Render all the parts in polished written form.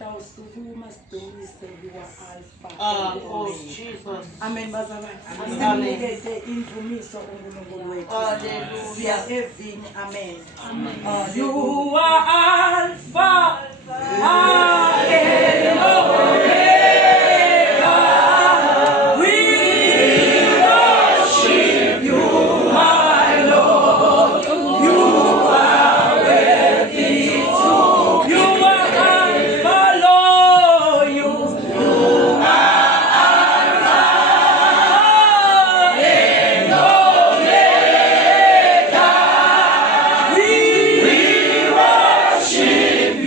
us to whom us do we say you are Alpha and Oh, Omega. Jesus. Amen bazalwane. Amen. Simnikeze indumiso uNkulunkulu wethu. Hallelujah. Siya evini. Amen. Amen. You are Alpha and Omega.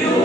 You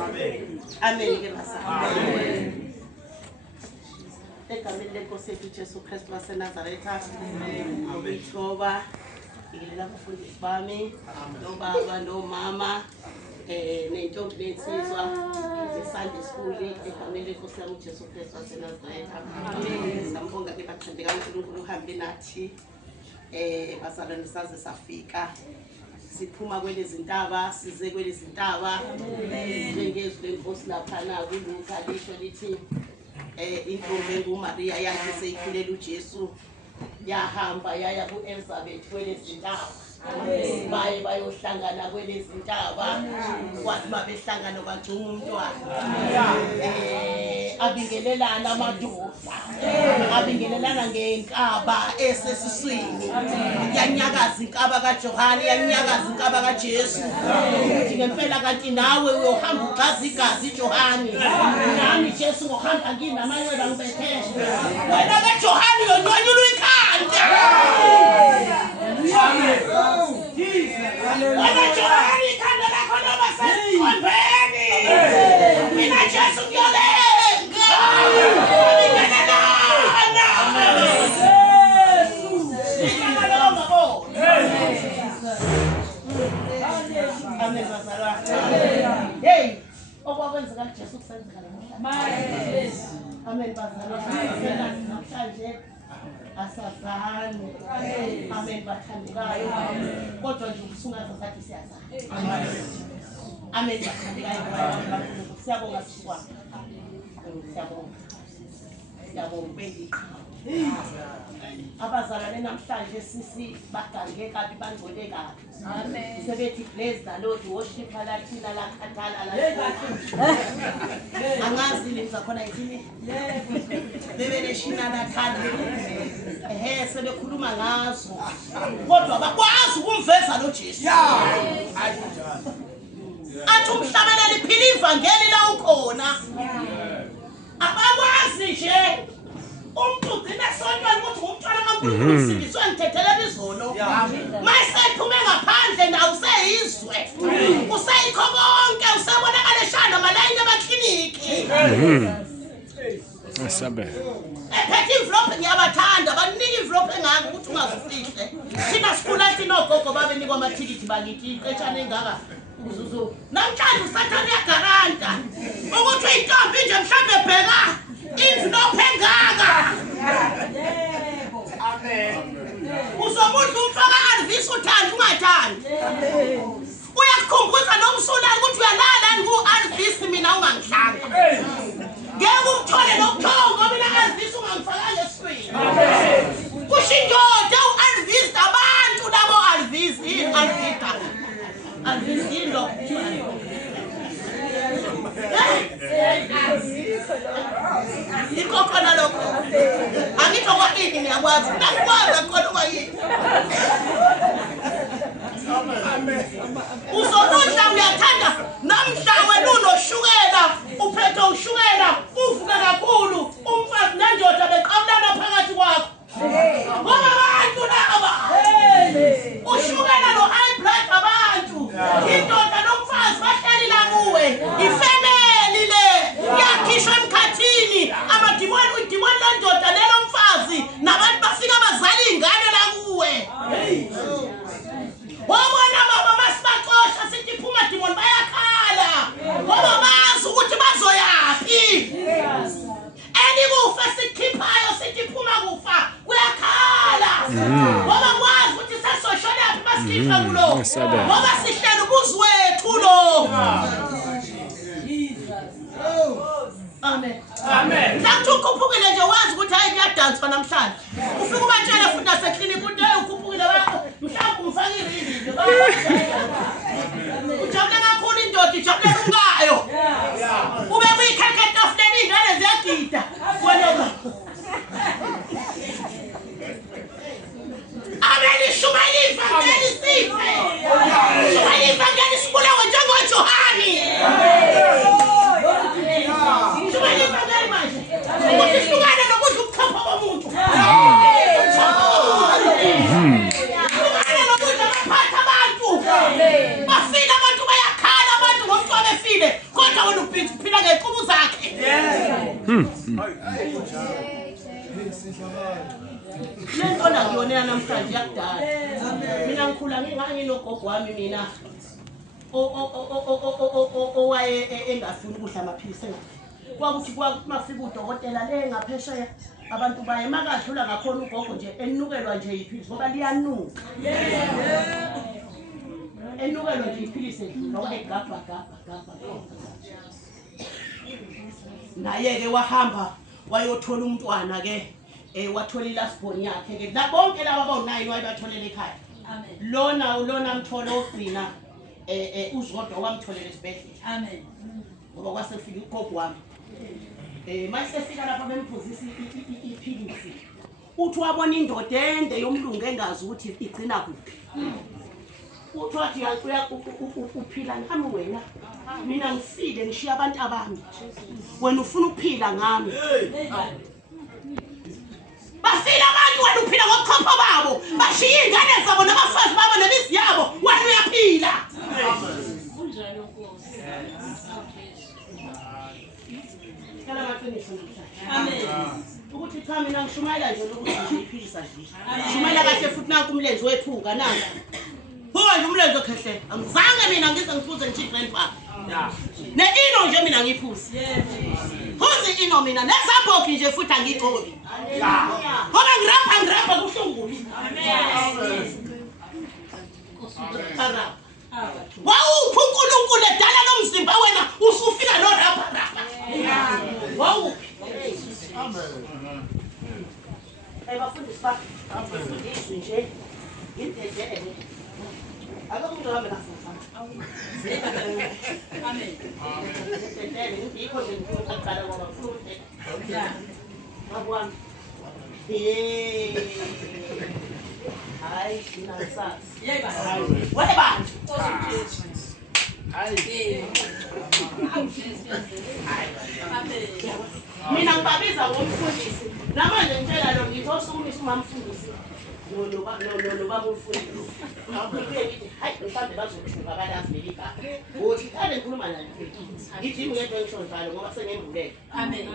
Amen ke basana. Egameni lenkosi yethu Jesu Kristu waseNazaretha. Ngoba ilela abafundisi bami, nobaba nomama, nentombi nensizwa eSunday School egameni lenkosi yami Jesu Kristu waseNazaretha. Sambonga ke bathandeka uNkulunkulu uhambe nathi. Bazalwane saze safika. Siphuma kwelezi ntaba size kwelezi ntaba njengezwi lenkosi lapha na kuLuka lisho lithi intombi enguMaria yakhe seyikhulela uJesu yahamba yaya kuElizabeth kwelezi ntaba baye bayohlangana kwelezi ntaba kwathi babehlangana kwagcuma umntwana abingelelana amadoda abingelelana ngenkaba esesiswini yanyakaza inkaba kaJohane yanyakaza inkaba kaJesu uthi ngempela kanti nawe uyohamba uxaza igazi Johane nami Jesu ngohamba ngina amanxeba ngibethe wena kaJohane yonyanyula ikhanda wena Johane ikhanda lakho noma sesiqombeni mina Jesu ngiyolenga hey okwenzeka kuJesu kusenzeka namhlanje amen bazalwane namhlanje asazane amen bathandekayo kodwa nje ukusungaza sathi siyazana amen bathandekayo siyabonga siswa siyabonga abazalwane namhlanje sisi bagange kabi bangcwele kabi amen sebethi bless the Lord worship lathina la khathala la angazi limza khona yini bebe neshina lathanda sebekhuluma ngazo kodwa bakwazi ukumveza lo Jesu athi umhlabeleli phila ivangeli la ukhona abakwazi nje umuntu ugcina sontweni ukuthi umntwana kaNkulunkulu usindiswe ngithethelele izono mayesephume ngaphandle nawe useyizwe useyikho konke usebonakala eshana malayini abakliniki asabe ephethe envelope ngiyabathanda banika envelope engaka ukuthi ungazifihle thina sikhula thina ogogo babenikwa amathikithi bakithi ixeshana engaka uzuzu namhlanje usathana uyagaranta ukuthi uyintombi nje mhlawumbe bheka envelope engaka amen uzomudla umfaka alvisi uthanda ungathandi uyakukhumbuza nomsulana ukuthi uyalala ngu-alvisi mina ungangihlanga ngeke umthole nobuthongo mina alvisi ungangifakanga eswini kusho indoda u-alvisi abantu labo alvisi yini alvisi yini lo ikhokhona lokho angitho kwakini ngiyakwazi nakwazi kodwa yini uzonudla uyathanda namhla wena unoshukela uphethe ushukela uvuka kakhulu umfazi nendoda beqabulana phakathi kwakho ngoba abantu laba ushukela no high blood abantu indoda nomfazi bahleli la kuwe ifamily le yakhishwa emkhathini amadimoni udimoni lendoda lelo mfazi nabantu bafika bazali ingane la kuwe wabona mama masibaqosha sithi phuma dimoni bayakhala ngoba bazi ukuthi bazoyaphi enikufa sikhiphayo sithi phuma kufa kuyakhala ngoba kwazi ukuthi sesoshona yaphi basikhipha kulo ngoba sihlele ubuzi wethu lo amen amen ngathi ukhuphukile nje wazi ukuthi hayi kuyadanswa namhlanje ufika ubatshela futhi naseklinika ukuthi hey ukhuphukile mhlawumbe umfakile izinto ujabule kakhulu indoda ijabule ungayo ube kuyikhekhe etafuleni ingane ziyagida wena amen shumayeli ivangeli sife shumayeli ivangeli sibulawe njengoJohane shumayeli ivangeli manje ukuthi hlukane nokudla ubuchopho bomuntu hlukane nokudla baphatha abantu bafile abantu bayakhala abantu ngomntwana befile kodwa lento la ngiyonela namhlanje yakudala mina ngikhula nginginogogo wami mina owaye engafuni ukudla amaphilisi kwakuthi mafika udokotela le ngaphesheya abantu baye makadlula ngakhona ugogo nje enukelwa nje iphilisi ngoba liyanuka enukelwa nje iphilisi ngoba egabha naye ke wahamba wayothola umntwana ke wathola ilasbon yakhe ke la bonke laba abawunayi wayebatholela ekhaya amen lona mtholo ogcina uzodwa wamtholela esibhedlela amen ngoba kwasefika ugogo wami mayisefika lapha bemphuzisa iphilisi uthi wabona indoda ende yomlungu engazi ukuthi igcina kuphi uthi wathi uphila ngami wena mina ngifile ngishiya abantu abami wena ufuna ukuphila ngami bafile abantu wena uphila ngobuchopho babo bashiya ingane zabo nabafazi babo nemizi yabo wena uyaphila kunjani Nkosi amen ukuthi cha mina ngishumayela nje ukuthi ngiphilisa nje shumayela kahle futhi nanku umlenze wephuka nanga Hoye umlenze okhehle angizange mina ngize ngiphuze ngithi papa ne ino nje mina ngiphuze phuze ino mina nesabhoki nje futhi angigcobi ngoba ngirapha kuhlungulu amen wawuphi uNkulunkulu edala nomzimba wena usufika no rapha wawuphi amen bafundisi ba bafundisi nje indedele akamuntu hamba nafufa amen indedele ngikho nje ngikuqala ngoba ngifuna ngabona hayi sinasasi yeba weba hayi mina ngibabiza ngomfundisi namanje ngitshela lo ngithi osukumisa umamfundisi no baba umfundisi ngakho-ke ngithi hayi mhlawumbe bazothuka balazi leli gama ngothi kade ngikhuluma nani ngithi ngedwa ngisho njalo ngoba sengembuleke amen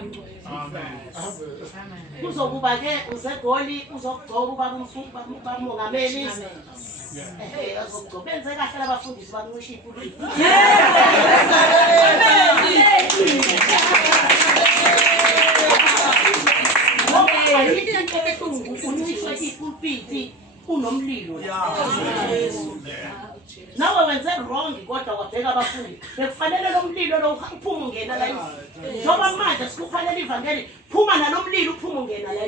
kuzokuba-ke uzegoli uzokugcoba ubaba umongameli azokugcoba benze kahle labafundisi bakuncisha ipulpiti uncishwe ipulpiti unomlilo nawe wenze wrong kodwa wabheka abafundi bekufanele lo mlilo lo uphuma ungena la njengoba manje sikufanele ivangeli phuma nalomlilo uphuma ungena la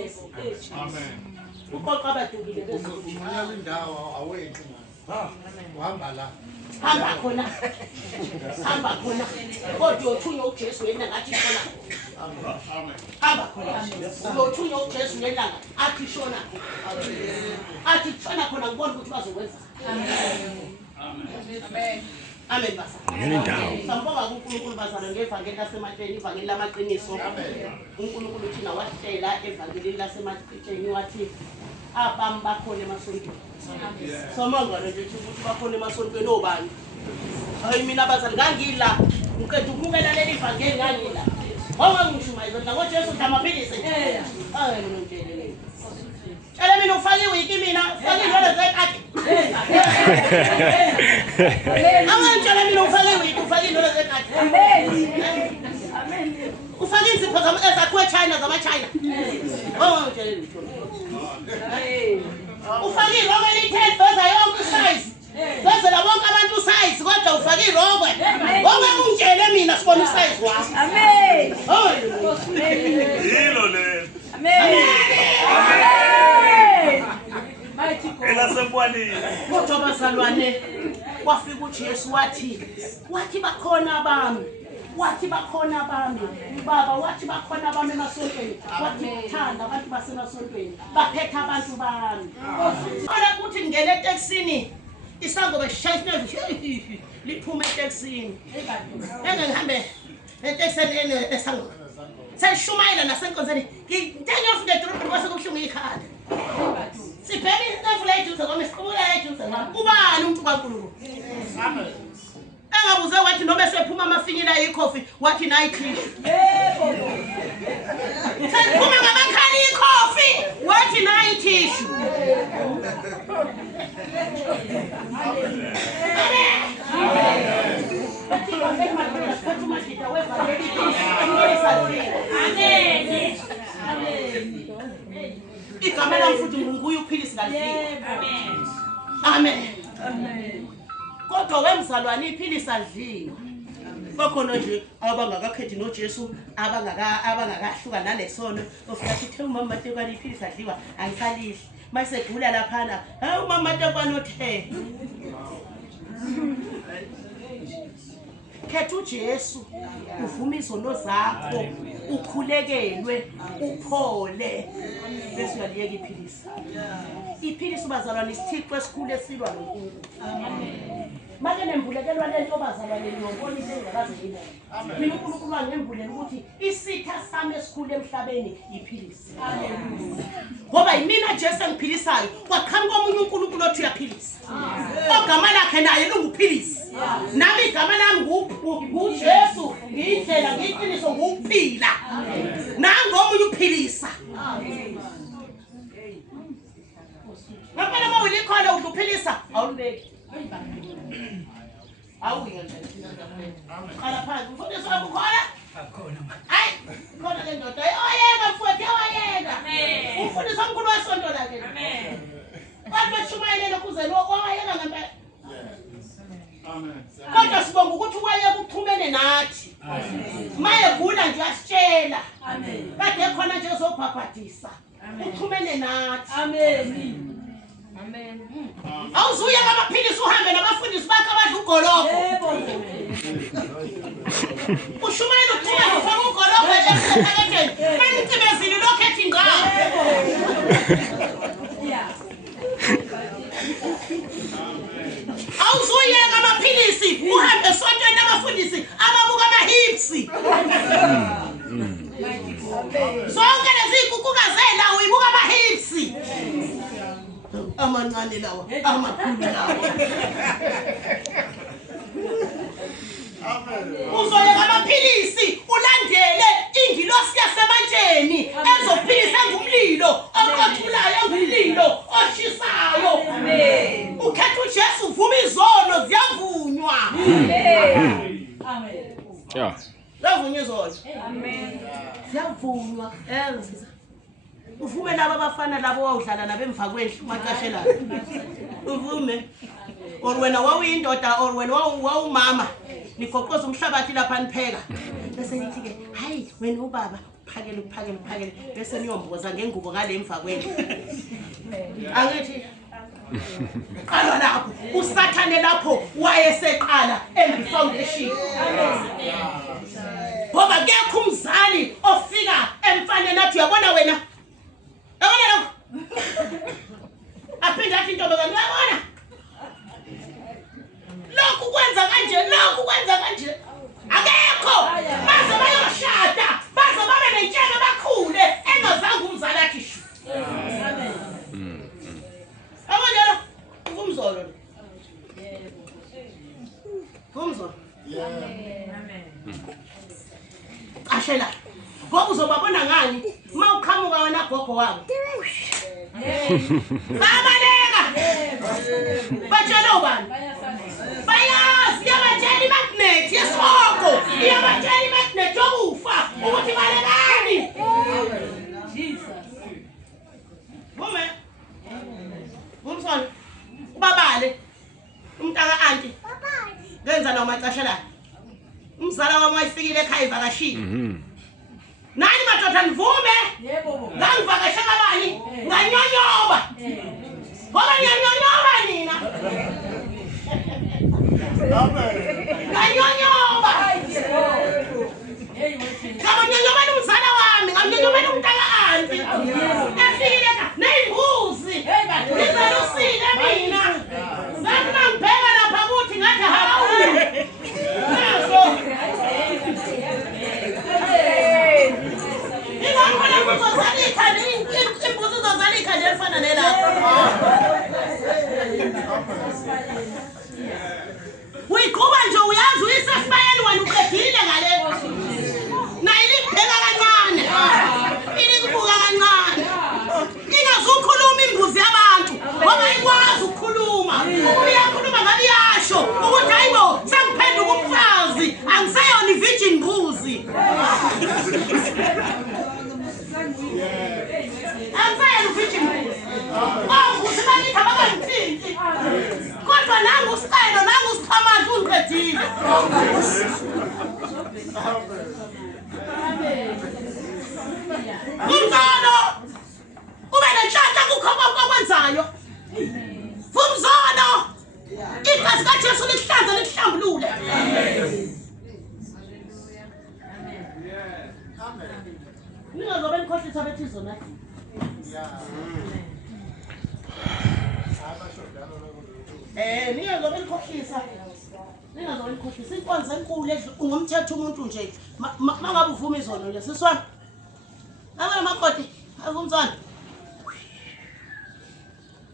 amen uqoqa abadukile bezofuna indawo awethu uhamba la hamba khona kodwa uthunywa uJesu yena ngathi khona hamba khona uthunywa uJesu yena athi shona athi shona khona ngibona ukuthi bazokwenza amen basa sambonga kuNkulunkulu bazana ngevangeli lasematsheni ivangeli lamaqiniso uNkulunkulu uthina wahlela evangelini lasematsheni wathi abami bakhona emasontweni somanga nje ukuthi bakhona emasontweni obani hayi mina bazali ngangila ngiqeda ukubukela leli ivangeli ngangila ngoba ngishumayeza la ngoJesu ngamaphilisi hayi mina ngitshele tshela mina ufake wiki mina fake indlela zekade angitshela mina ufake wiki ufake indlela zekade amen ufake izipho ezakhiwe China zama-China ngitshele litho ufake irokwe eli-10 veza yonke isize vezela bonke abantu usize kodwa ufake irokwe onke ungitshele mina sibona usize wami amen yilo lelo amen elasemkwanini kodwa bazalwane kwafika uJesu wathi bakhona abami wathi bakhona abami baba wathi bakhona abami emasontweni wathi uthanda abantu basemasontweni baphethe abantu bami ona kuthi ngene eTexini isango beshayisine liphuma eTexini engihambe eTexini esango seshumayela nasenkonzeni ngithenga ufike edorobheni kwase kubuhlungu ikhanda sibheke intafula yethu ngoba siqhubula yethu ubani umuntu kaNkulunkulu engabuze wathi noma sephuma amafinyila ikhofi wathi nayi tissue. Sephuma ngamakhala ikhofi wathi nayi tissue. Igama lamfuthi nguye uphilisa kadliwa. Amen. Kodwa wemzalwane iphilisa adliwa. Kokhona nje abangakakhethi noJesu abangakahluka nalesono ofika sithi umama Matekwane iphilisa adliwa ayisalihli. Mayisegula laphana hayi umama Matekwane othe. Khetha uJesu uvuma izono zakho ukhulekelwe uphole bese uyaliyeka iphilisa. Iphilisa ubazalwane isithixo esikhulu esilwa noNkulunkulu. Amen. Manje nembulekelwa lento bazalwane ngiyobona isengakaze yini. Mina uNkulunkulu wangembulela ukuthi isitha sami esikhulu emhlabeni iphilisa. Haleluya. Ngoba yimina Jesu engiphilisayo kwaqhamuka omunye uNkulunkulu othi uyaphilisa. Ogama lakhe naye lunguphilisa. Nami igama lami nguJesu ngiyindlela ngiyiqiniso ngukuphila. Nango omunye uphilisa. Ngapha uma ulikhona ukuphilisa awulibeki. Awuya nje. Qala phansi mfundisi wami ukhona? Akhona manje. Hayi, khona le ndoda. Oyeka mfowethu oyeka. Amen. Umfundisi omkhulu wesonto lakhe. Amen. Kanti beshumayelele kuze lo oyeka ngempela. Amen. Kodwa sibonga ukuthi wayeka uxhumene nathi. Maye gula nje asitshela. Amen. Kade khona nje uzobhabhadisa. Uxhumene nathi. Amen. Amen. Awuzuya ngamaphilisi uhambe nabafundisi bakhe abadla ugoloko. Yebo. Ushumayela uxhumene ufaka ugoloko ephaketheni. Manje ucibezile lokho ethi nga. Yeah. Awuzuye ngamaphilisi uhambe sontweni nabafundisi ababuka amahipsi. Sonke lezi kukukazela uyibuka amahipsi. Amancane lawa, amakhulu lawa. Uzoyeka amaphilisi ulandele ingilosi yasemantsheni ezophilisa ngumlilo oqothulayo ngumlilo oshisayo. Amen. Ukhetha uJesu uvuma izono ziyavunywa. Amen. Yeah. Ziyavunywa izono. Amen. Ziyavunywa. Uvume laba abafana labo wawudlala nabemva kwendlu maqashela. Uvume. Or wena wawuyindoda or wena wawumama nigoqoza umhlabathi lapha nipheka. Bese nithi ke hayi wena ubaba uphakele bese niyomboza ngengubo ngale emva kwendlu. Angithi qala lapho usathane lapho wayeseqala foundation. Ngoba kekho umzali ofika emfaneni athi uyabona wena yabona lokho aphinda athi intombazane uyabona lokhu kwenza kanje akekho baze bayoshada baze babe nentshebe bakhule engazange umzali athi shu. Amen. Abona umzolo umzolo amen ashela ngoba uzobabona ngani mawuqhamuka wena gogo wabo babaleka batshela ubani bayazi yabatshela imagnet yesoko yabatshela imagnet yokufa ukuthi balekani Jesus Umsana ubabale umntaka anti ngenza noma macashela umzala wami wayifikile ekhaya ivakashile nani madoda nivume yebo ngangivakasha kabani nganyonyoba ngoba ngiyanyonyoba nina nganyonyoba nganyonyoba umzala wami nganyonyoba umntaka anti efikile neyimbuzi ngizalusile mina ngathi ngibheka lapha kuthi ngathi hawu naso ingakho kuzozalika imbuzi zozalika nje efana nelapha uyiqhuba nje uyazi mthinti. Angifayele uvijimile. Ukuthi bakithi abangangithinti. Kodwa nangu usicelo, nangu usiqhamanzi ungiqedile. Umzalo ube nenhlanhla kukho okwenzayo. Umzalo igazi kaJesu likuhlanza likuhlambulule. Ningazobe nikhohlisa bethizo nathi. Ningazobe nikhohlisa. Ningazobe nikhohlisa. Inkonzo enkulu ungumthetho umuntu nje. Mangabe uvuma izono nje siswana. Abona makoti, avumzana.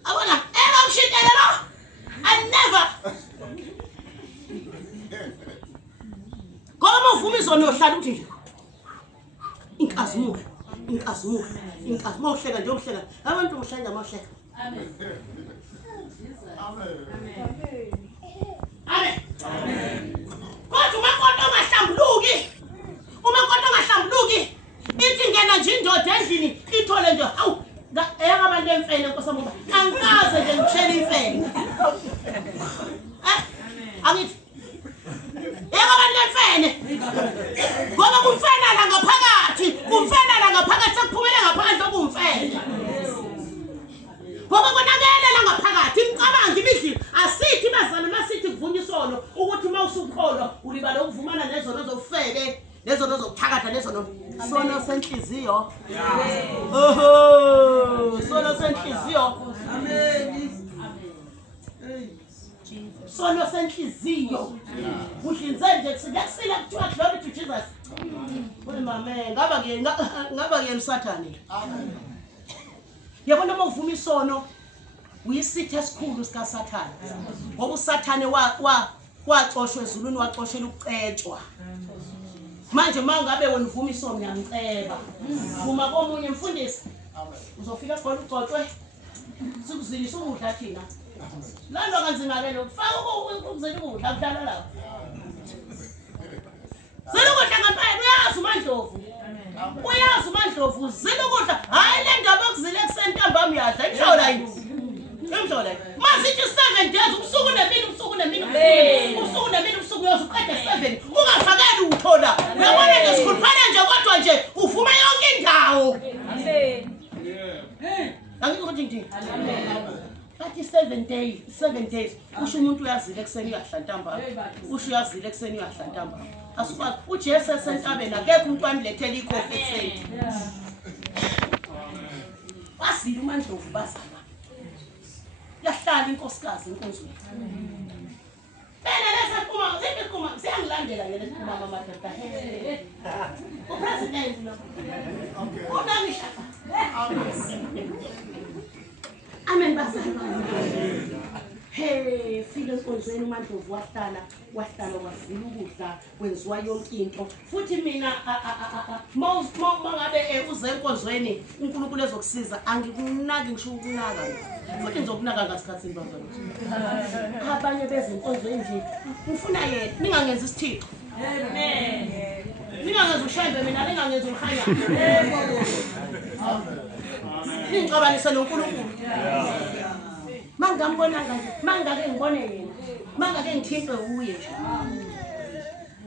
Abona, engawushitelelo. I never. Ngoba uvuma izono yohlala uthi nje. Inkazimulo, inkazimulo, inkazimulo uhleka nje uhleka. Abantu umhlanga amahleka. Amen. Amen. Amen. Kodwa umakoti ongahlambuluki. Umakoti ongahlambuluki. Ithi ngena nje indoda endlini ithole nje hawu abantu emfene nkosama ngoba angikaze nje ngishele imfene. Angithi abantu emfene ngoba kumfena la ngaphakathi sekuphumele ngaphandle okumfene. Ngoba konakele la ngaphakathi imcabango imidlilo asithi bazana masithi kuvunywa isono ukuthi uma usukholwa ulibala ukuvumana nezono zofebe nezono zokuthakatha nezono sono senhliziyo. Sono senhliziyo. Amen. Sono senhliziyo. Uhlinze nje siyakusila kuthiwa glory to Jesus. Mama ngaba kuyemsathane. Amen. Yabona uma uvuma isono uyisithe esikhulu sika Sathane. Ngoba uSathane waxoshwe ezulwini waxoshela ukucetshwa. Manje mangabe wena uvuma isono ngiyamceba. Vuma komunye mfundisi. Amen. Uzofika khona uxoxwe. Sikuzilisa ukudla thina. Lando kanzima ke lokufaka ukuzela ukudla kudala lapho. Zela ukudla ngempela uyazi uMandlovu. Uyazi uMandlovu zela ukudla hayi le ndaba okuzile ekuseni ntambama uyadla imhlola yini. Imhlola. Masithi 7 days ubusuku nemini ubusuku uyozuqeda 7 ungafakeli uthola. Uyabona nje sikhuphana nje kodwa nje uvuma yonke indawo. Amen. Angikho nje. Amen. Athi 7 days usho umuntu uyazile ekuseni uyahla ntambama. Usho uyazile ekuseni uyahla ntambama. Asukwazi uJesu esentabeni akekho umuntu amlethela ikhofi ekuseni. Basile uMandlovu bazama. Yahlala inkosikazi enkonzweni. Phela lesaphuma siphuma siyangilandela ngale siphuma mama madoda. uPresident lo. Unamisha. Amen bazama. Hey, file enkonzweni uMandlovu wahlala wazila ukudla kwenziwa yonke into. Futhi mina mangabe uze enkonzweni uNkulunkulu ezokusiza angikunaki ngisho ukunaka. Futhi ngizokunaka ngasikhatsini bazalo. Abanye bezinkonzweni nje ufuna yena ningangenza isithixo. Amen. Ningangenza ushaybe mina ningangenza ukhanya. Amen. Ningicabanise noNkulunkulu. Mangambonanga nje mangake ngibone yena mangake ngithinte uye nje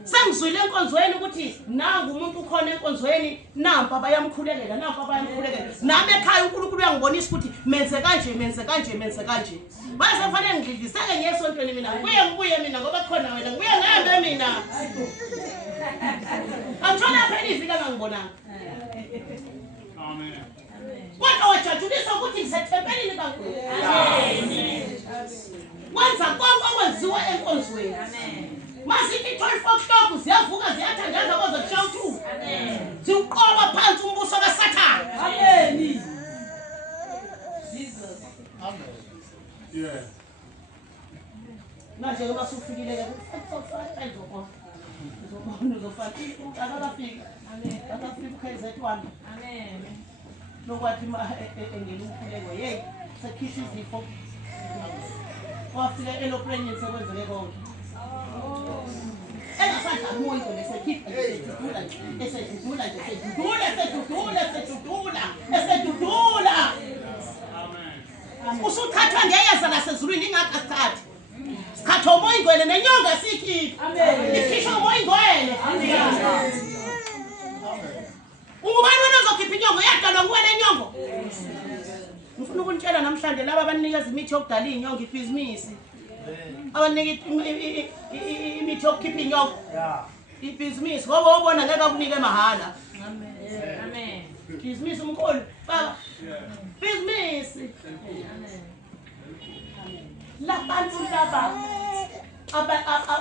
sengizwile enkonzweni ukuthi nangu umuntu ukhona enkonzweni nampa bayamkhulelela nami ekhaya uNkulunkulu uyangibonisa ukuthi menze kanje base kufanele ngidliseke ngesontweni mina ngibuye mina ngoba khona wena ngibuye ngihambe mina angithola phela ivika ngangibonanga. Amen. Kodwa wajatshulisa ukuthi ngisethempelini kaNkulunkulu. Amen. Wenza konke okwenziwa enkonzweni. Amen. Masithi 12 o'clock ziyavuka ziyathandaza koze kushaye 2. Amen. Ziuqoba phansi umbuso kaSathane. Amen. Jesus. Amen. Yeah. Manje ngoba sufikile ke uzofaka akafika. Amen. Akafika KZ1. Amen. Nokwathi engena umkhuleko hey sekhishwa izifo wafika elopreni sekwenzeke konke engasandla umoya ingcwele esekhipha esedudula esedudula usuthathwa ngeyeza lasezulwini ingakathathi sikhatha umoya ingcwele nenyonga sikhipha ikhishwa umoya ingcwele ungubani wena ozokhipha inyongo yadalwa nguwe le nyongo ngifuna ukunitshela namhlanje laba abanikeza imithi yokudala inyongo ibhizinisi abanika imithi yokukhipha inyongo ibhizinisi ngoba ubona ngeke akunike mahala amen ibhizinisi umkhulu baba ibhizinisi labantu laba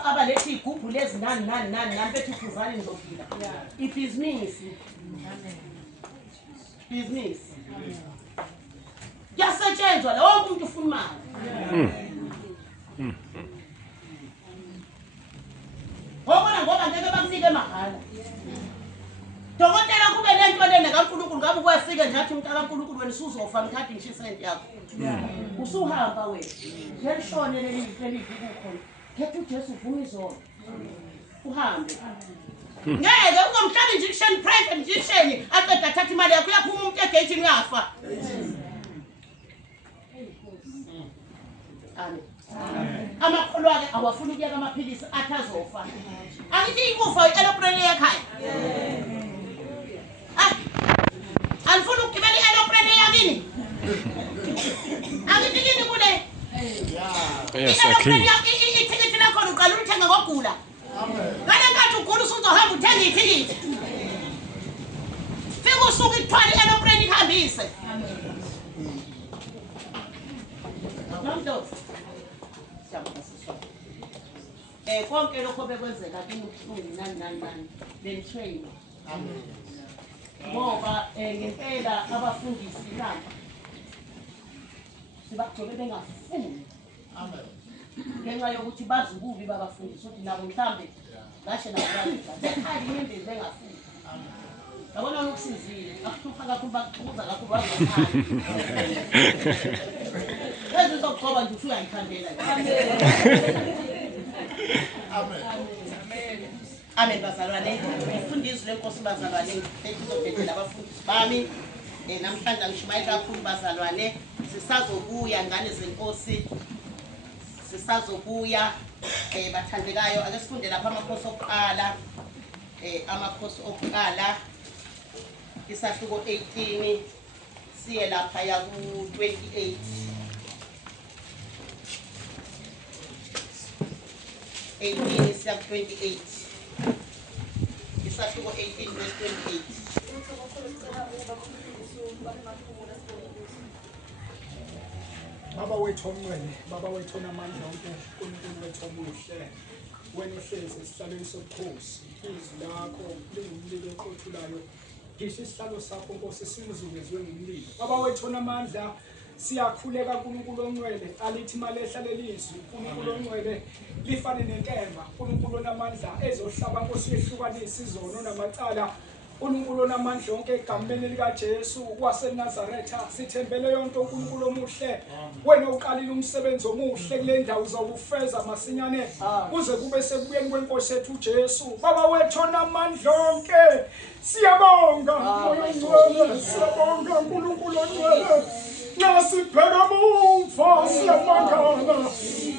abalethi igubhu lezi nani bethi kuzani nizofika ibhizinisi business yasetshenzwa la wonke umuntu ufuna imali ngoba ngeke bakunike mahala dokotela kube lento lena kaNkulunkulu ngabe kwafika nje athi umuntu kaNkulunkulu wena usuzofa ngithatha ngishisente yakho usuhamba wena ngelishone leli khona kethu uJesu uvuma izono uhambe ngeke ungomhlaba injection private injection aqeda athatha imali yakho uyaphuma umuntu egate uyafa amen amakholwa ke awafuni ukuyeka amaphilisi athi azofa angithi ikufa i-aeroplane eyakhaya alifuna ukugibela i-aeroplane yakini angithi kini kule ithikithi lakhona uqala ulithenga ngokugula ngale nkathi ugula usuzohamba uthenga ithikithi fika usuke ithwala i-aeroplane ihambise nomdosi konke lokho bekwenzeka kini ubuhlungu nani benitrain ngoba ngempela abafundisi laba sibagcobe bengafuni ngenxa yokuthi bazi kubi babafundisi ukuthi nabo mhlambe ngashe nabo sekhaya imembezi bengafuni yabona ukusizile akuhlupha kakhulu bakubuza kakhulu bazakhala lezi zokugcoba nje usuyayikhandela amen bazalwane ifundiswe lenkosi bazalwane ezizobhedela abafundisi bami namhlanje angishumayela kakhulu bazalwane sisazobuya ngane zenkosi sisazobuya bathandekayo ake sifunde lapha amakhosi okuqala isahluko 18 siye lapha ya ku 28 18 siya 28 isahluko 18 verse 28 Baba wethu omncane, Baba wethu onamandla onke, uNkulunkulu wethu omuhle, wena ohlezi esihlalweni sobukhosi, izwi lakho lingumlilo oqothulayo, ngisho isihlalo sakho Nkosi simzungezwe ngumlilo. Baba wethu onamandla, siyakhuleka uNkulunkulu ongcwele, alithi malehla lelizwi, uNkulunkulu ongcwele lifane nenkemba, uNkulunkulu onamandla ezohlaba Nkosi yehlukanisa izono namacala. uNkulunkulu onamandla onke egameni likaJesu waseNazaretha sithembele yonke uNkulunkulu omuhle wena uqalile umsebenzi omuhle kule ndawo uzobufeza masinyane kuze kube sekubuyeni kwenkosi yethu uJesu. Baba wethu onamandla onke siyabonga moya ngcwele, siyabonga uNkulunkulu ongcwele. Nasibheka mumva siyamangala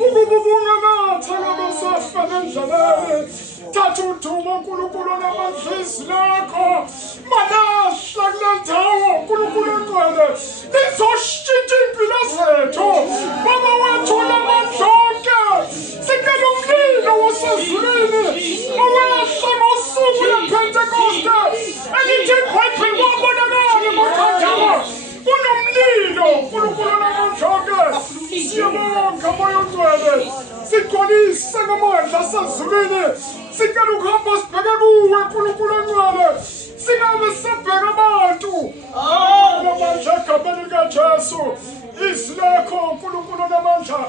ukububunga nathi ngabasafa nendleleni. Thatha udumo uNkulunkulu onamandla izwi lakho malahla kule ndawo uNkulunkulu ongcwele lizoshintsha impilo zethu. Baba wethu onamandla onke sicela umlilo wasezulwini owehla ngosuku lwePentekoste elithi iBhayibheli wabonakala ngokhanjawo unomlilo uNkulunkulu onamandla onke. Siyabonga moya ongcwele, sigcwalise ngamandla asezulwini. Sicela ukuhamba sibheke kuwe uNkulunkulu ongcwele, singabe sibheka abantu namandla egameni likaJesu. Izwi lakho uNkulunkulu onamandla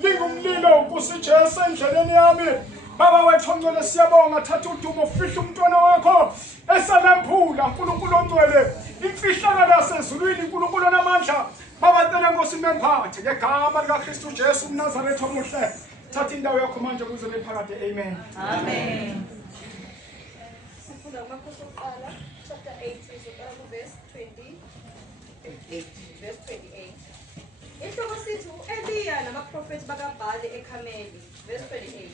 lingumlilo Nkosi Jesu endleleni yami. Baba wethu ongcwele siyabonga, thatha udumo ufihla umntwana wakho esalemphula uNkulunkulu ongcwele imfihlakalo yasezulwini uNkulunkulu onamandla. Baba cela Nkosi memphathe ngegama likaKristu Jesu uMnazaretha omuhle. Thatha indawo yakho manje kuze bephakade. Amen. Amen. Sifunda kuMakhosi okuqala chapter 8 sizoqala verse 20 verse 28. Inhloko sithi u-Eliya namaprofethi bakaBhali eKhameli verse 28.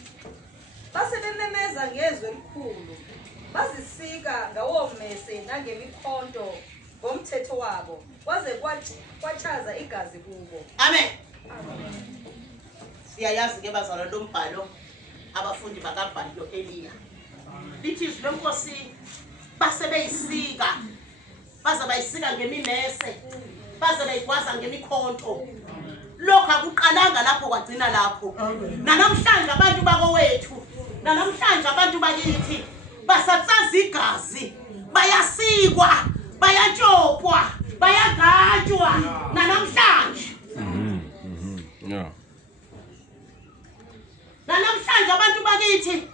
Base bememeza ngezwi elikhulu bazisika ngawomese nangemikhonto ngomthetho wabo kwaze kwatshaza igazi kubo. Amen. Siyayazi ke bazalwa lombhalo abafundi bakaBhali lo-Eliya. Lithi izwi lenkosi base beyisika baze bayisika ngemimese baze bayigwaza ngemikhonto. Lokho akuqalanga lapho kwagcina lapho. Nanamhlanje abantu bakowethu nanamhlanje abantu bakithi basatsaza igazi bayasikwa bayatshopwa bayagatshwa nanamhlanje. Yeah. Nanamhlanje abantu bakithi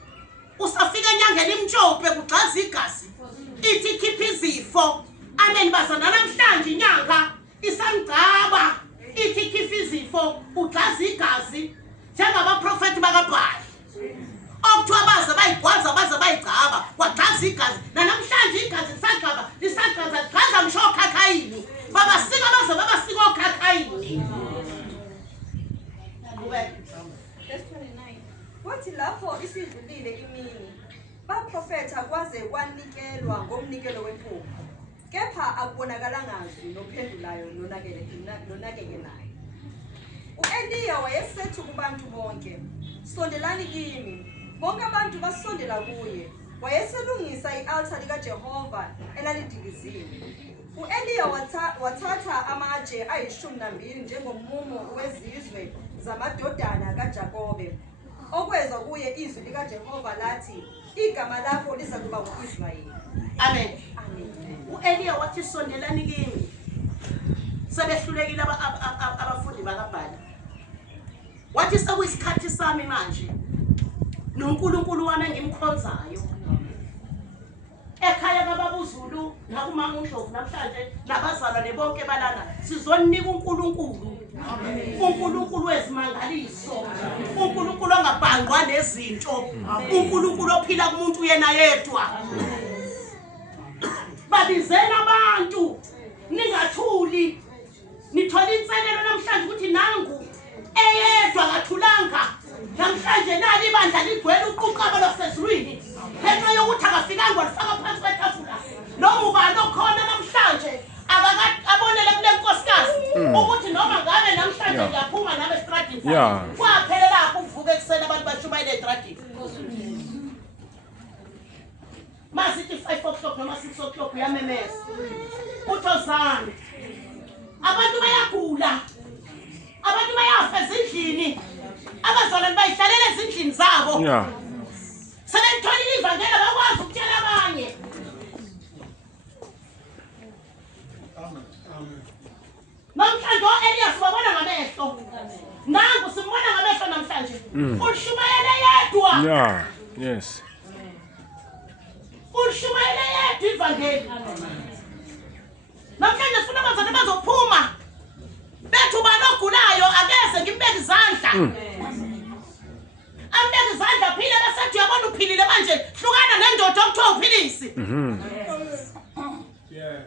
usafika enyangeni imtshophe kugxaza igazi ithi khipha izifo. Amen bazana. Namhlanje inyanga isamgcaba ithi khipha izifo ugxaza igazi njengabaprofethi bakaBhali okuthiwa baze bayigwaza baze bayigcaba kwagxaza igazi. Nanamhlanje igazi lisagcaba lisagxaza ligxaza ngisho okhakhayini babasika baze babasika okhakhayini. Verse 29. Kwathi lapho isidlulile imini baprofetha kwaze kwanikelwa ngomnikelo wempunga. Kepha akubonakalanga zwi nophendulayo nonakekelayo. U-Eliya wayesethi kubantu bonke, sondelani kimi. Bonke abantu basondela kuye. Wayeselungisa i-altar likaJehova elalidiliziwe. U-Eliya wathatha amatshe ayi12 njengomumo wezizwe zamadodana kaJakobe. Okwezwa kuye izwi likaJehova lathi, igama lakho liza kuba ngu-Israyeli. Amen. Amen. U-Eliya wathi sondelani kimi. Sebehlulekile abafundi bakaBhali. Wathi sekuyisikhathi sami manje noNkulunkulu wami engimkhonzayo. Ekhaya kaBabuzulu nakumama uNdlovu namhlanje nabazalwane bonke balana sizonika uNkulunkulu. Amen. uNkulunkulu wezimangaliso. uNkulunkulu ongabhangqwa nezinto. uNkulunkulu ophila kumuntu yena yedwa. Babizela abantu ningathuli. Nithola inselelo namhlanje ukuthi nangu eyedwa kathulanga. Namhlanje nali ibandla ligcwele uquqaba losezulwini. Ngenxa yokuthi akafikanga walifaka phansi kwetafula. Noma ubani okhona namhlanje abonele kule nkosikazi ukuthi noma ngabe namhlanje ngiyaphuma nabe estradini. Kwaphela lapho uvuka ekuseni abantu bashumayela estradini. Masithi 5 o'clock noma 6 o'clock uyamemeza. Uthozana. Abantu bayagula. Abantu bayafa ezindlini. Abazalwane bayihlalela ezindlini zabo. Sebelitholile ivangeli bakwazi ukutshela abanye. Namhlanje u-Eliya sibabona ngamehlo. Nangu simbona ngamehlo namhlanje. Ulishumayele yedwa. Yes. Ulishumayele yedwa ivangeli. Namhlanje sifuna abazalwane bazophuma. Bethu banogulayo akeze ngimbeke izandla. Ambeke izandla phile besethi uyabona uphilile manje hlukana nendoda okuthiwa uphilisi. Yeah.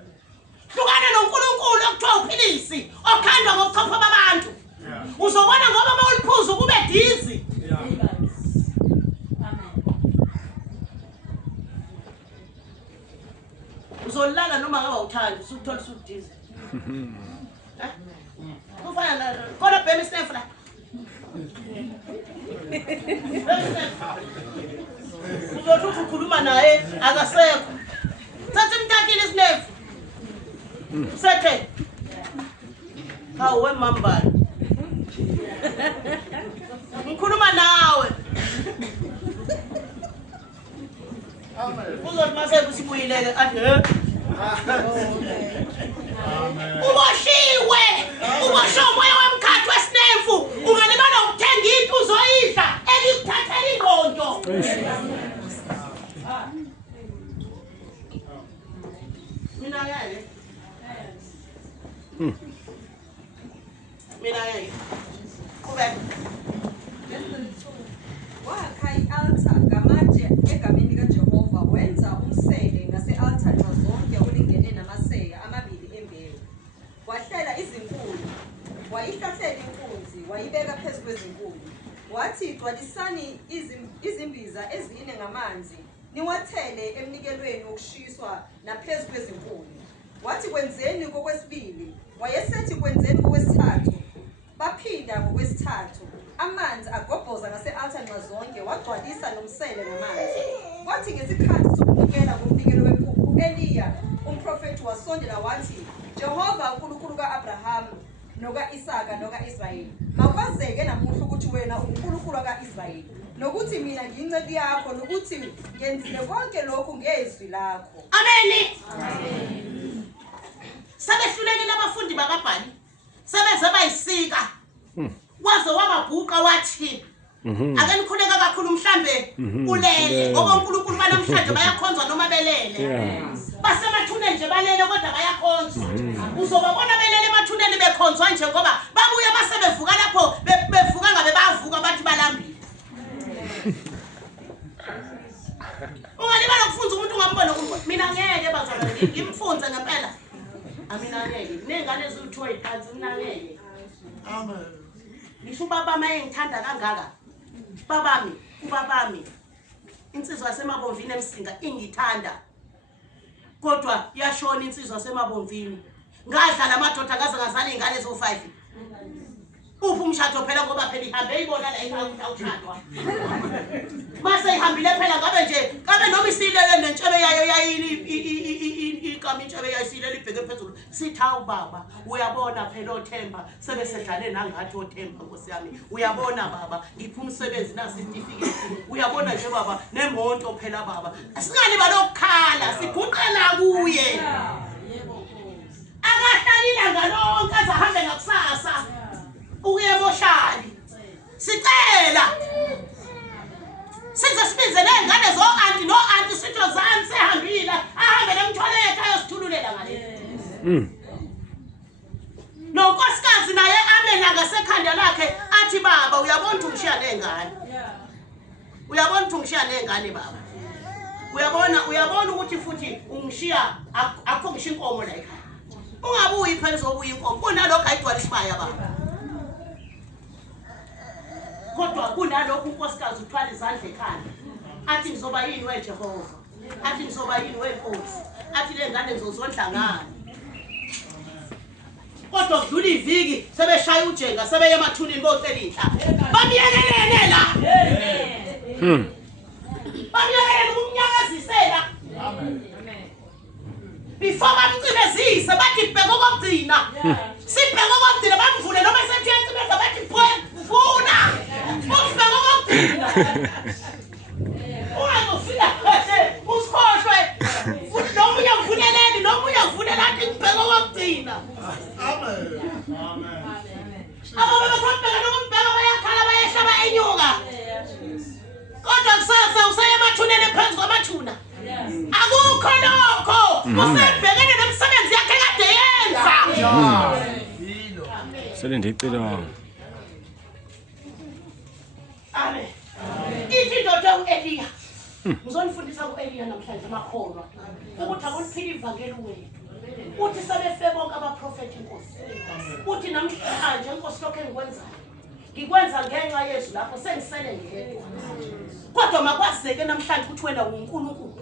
Hlukana noNkulunkulu okuthiwa uphilisi okhandwa ngobuchopho babantu. Uzobona ngoba mawuliphuza kube dizi. Uzolala noma ngaba uthanda usukuthola usudizi. Kufana kona bhemi snef la. Uzothi ukhuluma naye akasekho. Thatha imntakile snef. Sethe. Hawu wemambala. Ngikhuluma nawe. Uzothi mase kusibuyileke athi uboshiwe ubosho moya wemkhathi wesinefu ungalibala ukuthenga into uzoyidla elikuthathela ingqondo. Mina ngeke kube egameni kaJehova wenza umsele ngase-altar zonke olingene namaseya amabili embewu. Wahlela izinkuni, wayihlahlela inkunzi, wayibeka phezu kwezinkuni. Wathi gcwalisani izimbiza ezine ngamanzi, niwathele emnikelweni wokushiswa naphezu kwezinkuni. Wathi kwenzeni kokwesibili, wayesethi kwenzeni kokwesithathu. Baphinda ngokwesithathu, amanzi agobhoza ngase-altar zonke, wagcwalisa nomsele ngamanzi. Kwathi ngesikhathi sokunikela ngomnikelo wempuphu, u-Eliya umprofethi wasondela wathi, Jehova uNkulunkulu ka-Abrahama noka-Isaka noka-Israyeli, makwazeke namuhla ukuthi wena uNkulunkulu ka-Israyeli, nokuthi mina ngiyinceku yakho, nokuthi ngenzile konke lokhu ngezwi lakho. Ameni. Sebehlulekile abafundi bakaBhali, sebeze bayisika, waze wababhuqa wathi, ake nikhuleka kakhulu mhlambe ulele, ngoba uNkulunkulu banamhlanje bayakhonzwa noma belele. Basemathuneni nje balele kodwa bayakhonzwa. Uzobabona belele emathuneni bekhonzwa nje ngoba babuya basebevuka lapho bevuka ngabe bavuka bathi balambile. Ungalibala kufunza umuntu ungambona mina ngeke bazalwane ngimfunze ngempela. Amina ngeke. Nengane ezithiwa iphansi mina ngeke. Amen. Ngisho baba mayengithanda kangaka. Babami, ubabami. Insizwa yasemabomvini emsinga ingithanda. Kodwa yashona insizwa yasemabomvini. Ngadlala amadoda ngaze ngazala izingane zo5. Uphi umshado phela ngoba phela ihambe ibona la ekhaya awushadwa. Mase ihambile phela ngabe noma isilele nentshebe yayo yayini igama intshebe yayisilele ibheke phezulu. Sitha ubaba, uyabona phela oThemba sebesedlale nangathi oThemba Nkosi yami. Uyabona baba, ngiphi umsebenzi nasi certificate. Uyabona nje baba nemonto phela baba. Asingani balokukhala, siguqela kuye. Yebo. Akahlalila ngalonke azahambe ngakusasa. Uyeboshali sicela size sibize nezingane zo-anti no-anti sitshozani sehambile ahambe nemthwalo ekhaya yosithululela ngale. Nonkosikazi naye amena ngasekhanda lakhe athi baba uyabona ukuthi ungishiya nengane. Uyabona ukuthi ungishiya nengane baba. Uyabona ukuthi futhi ungishiya akho ngisho inkomo la ekhaya. Ungabuyi phela uzobuya inkomo. Kunalokho ayigcwala isibaya baba. Kodwa kunalokho unkosikazi uthwala izandla ekhanda. Athi ngizoba yini weJehova? Athi ngizoba yini wenkosi? Athi lengane ngizozondla ngani? Kodwa kudlula iviki sebeshaya ujenga sebeye emathunini bocela inhla. Bamyekelele la. Bamyekelele ukumnyakazisela. Amen. Before bamcimezise bathi bheka okugcina. Sibheka okugcina bamvule noma sethi yancimeza bathi funa. Usibheka okugcina. Ungazofika usikhohlwe. Noma uyavuneleni noma uyavulela athi ngibheka okugcina. Amen. Amen. Aba bebebheka nokumbheka bayakhala bayehla bayenyuka. Kodwa kusasa usaya emathuneni phansi kwamathuna. Akukho lokho. Usebhekene nomsebenzi yakhe kade yenza. Sele ndicela. Amen. Ithi indoda uEliya. Ngizonifundisa kuEliya namhlanje amakholwa ukuthi akuliphila ivangeli wethu. Uthi sebefe bonke abaprofeti Nkosi. Uthi namhlanje Nkosi lokho engikwenzayo. Ngikwenza ngenxa yesu lapho sengisele ngedwa. Kodwa makwazeke namhlanje ukuthi wena uNkulunkulu.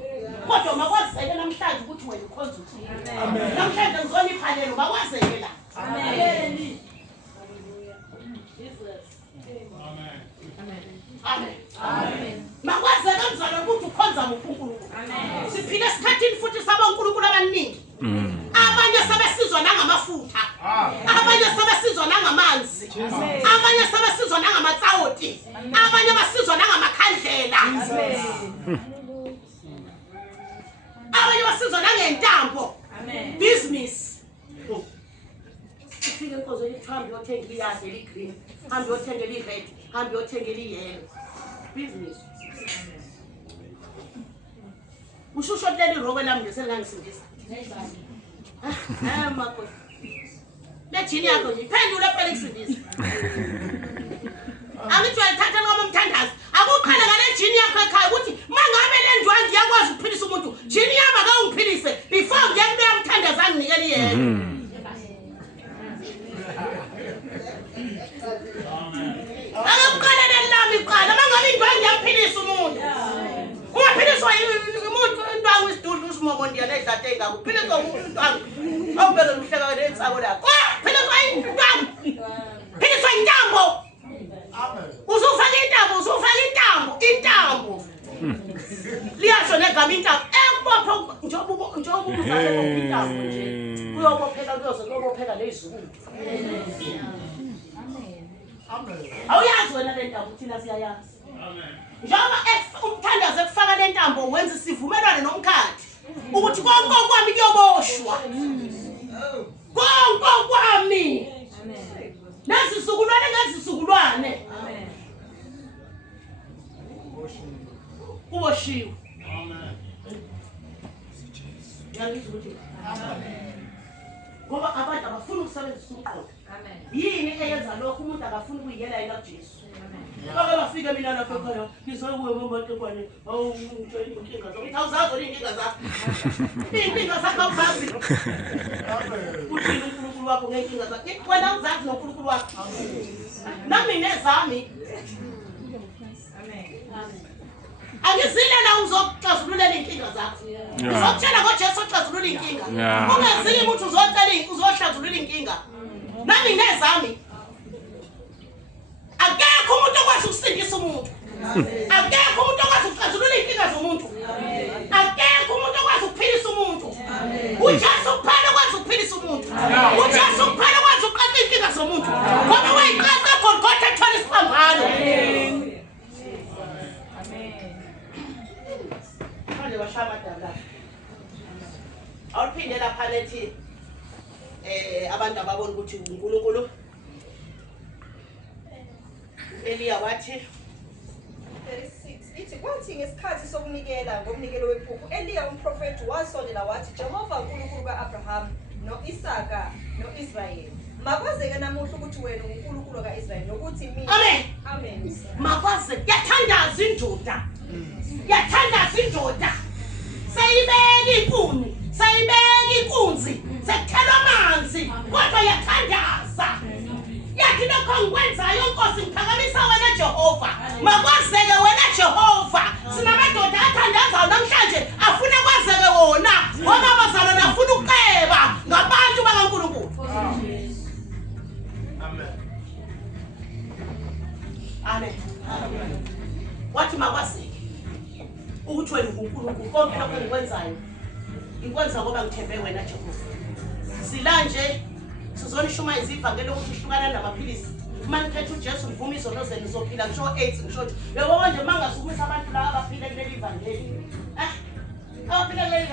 Kodwa makwazeke namhlanje ukuthi wena ukhonza uThixo. Amen. Namhlanje ngizoniphalelo makwazeke la. Amen. Amen. Amen. Makwazeke mzalwane ukuthi ukhonza uNkulunkulu. Amen. Siphile esikhathini futhi saboNkulunkulu abaningi. Abanye sebesizwa nangamafutha. Abanye sebesizwa nangamanzi. Abanye sebesizwa nangamatsawoti. Abanye basizwa nangamakhandlela. Abanye basizwa nangentambo. Business. Ufike inkozo yethambi yothenga iyadla eligreen, hambe yothenga elired, hambe yothenga eliyellow. Business. Ushusho leli robe lami nje selingangisindisa. Makhosi. Le jini yakho nje iphendule phela ikusindisa. Angithi uyayithatha ngoba umthandazo. Akuqala ngale jini yakho ekhaya ukuthi mangabe lendwa ngiyakwazi ukuphilisa umuntu. Jini yami akangiphilise before ngiyakubeka umthandazo anginikele yena. Akuqala nelami iqala mangabe indwa ngiyaphilisa umuntu. Ungaphiliswa umuntu indwangu isidudlu usimomo ndiyana edlate ngakuphiliswa umuntu awubeke umhleka lensako lakho. Philiswa indwangu. Philiswa intambo. Uzufaka intambo. Liyasho negama intambo. Ekubopha njoba umzale intambo nje. Uyobopheka kuyobopheka lezulu. Awuyazi wena le ntambo thina siyayazi. Njoba umthandazo ekufaka le ntambo wenza isivumelwano nomkhathi ukuthi konke kwami kuyoboshwa. Konke kwami. Nesizukulwane ngesizukulwane. Kuboshiwe. Ngoba abantu abafuna ukusebenzisa umqondo. Yini eyenza lokho umuntu akafuna ukuyiyela yena kuJesu. Bake bafike mina lapha ekhaya ngizokuwe ngomatekwane inkinga zakho. Awuzazi inkinga zakho. Inkinga zakho awuzazi. Uthini uNkulunkulu wakho ngenkinga zakho? Wena uzazi noNkulunkulu wakho. Nami nezami. Angizile la uzoxazulula inkinga zakho. Uzokutshela ngoJesu oxazulula inkinga. Ungazile umuntu uzohlazulula inkinga. Nami nezami. Akekho umuntu okwazi ukusindisa umuntu. Akekho umuntu okwazi ukuxazulula inkinga zomuntu. Akekho umuntu okwazi ukuphilisa umuntu. uJesu kuphela okwazi ukuphilisa umuntu. uJesu kuphela okwazi ukuqaqa inkinga zomuntu. Ngoba wayiqaqa Golgotha ethola isiphambano. Manje bashaya amadala. Awuphinde lapha lethi abantu ababona ukuthi uNkulunkulu. Eliya wathi 36 ithi kwathi ngesikhathi sokunikela ngomnikelo wephupho Eliya umprofeti wasondela wathi Jehova uNkulunkulu kaAbraham noIsaka noIsrayeli makwazeke namuhla ukuthi wena uNkulunkulu kaIsrayeli nokuthi mina amen makwaze yathandaza indoda sayibeka inkuni sayibeka inkunzi sekuthelwa amanzi kodwa yathandaza yathi lokho ngikwenzayo Nkosi ngiphakamisa wena Jehova makwazeke wena Jehova sinamadoda athandazayo namhlanje afuna kwazeke wona ngoba abazalwane afuna ukuqeba ngabantu bakaNkulunkulu. Amen. Wathi makwazeke ukuthi wena uNkulunkulu konke lokho ngikwenzayo ngikwenza ngoba ngithembe wena Jehova. Silanje sizonishuma izivangelo ukuthi uhlukana namaphilisi. Manithethe uJesu mvuma izono zenu zophila ngisho 8 ngisho yebo manje mangasukumisa abantu la abaphile kuleli ivangeli. Abaphile kuleli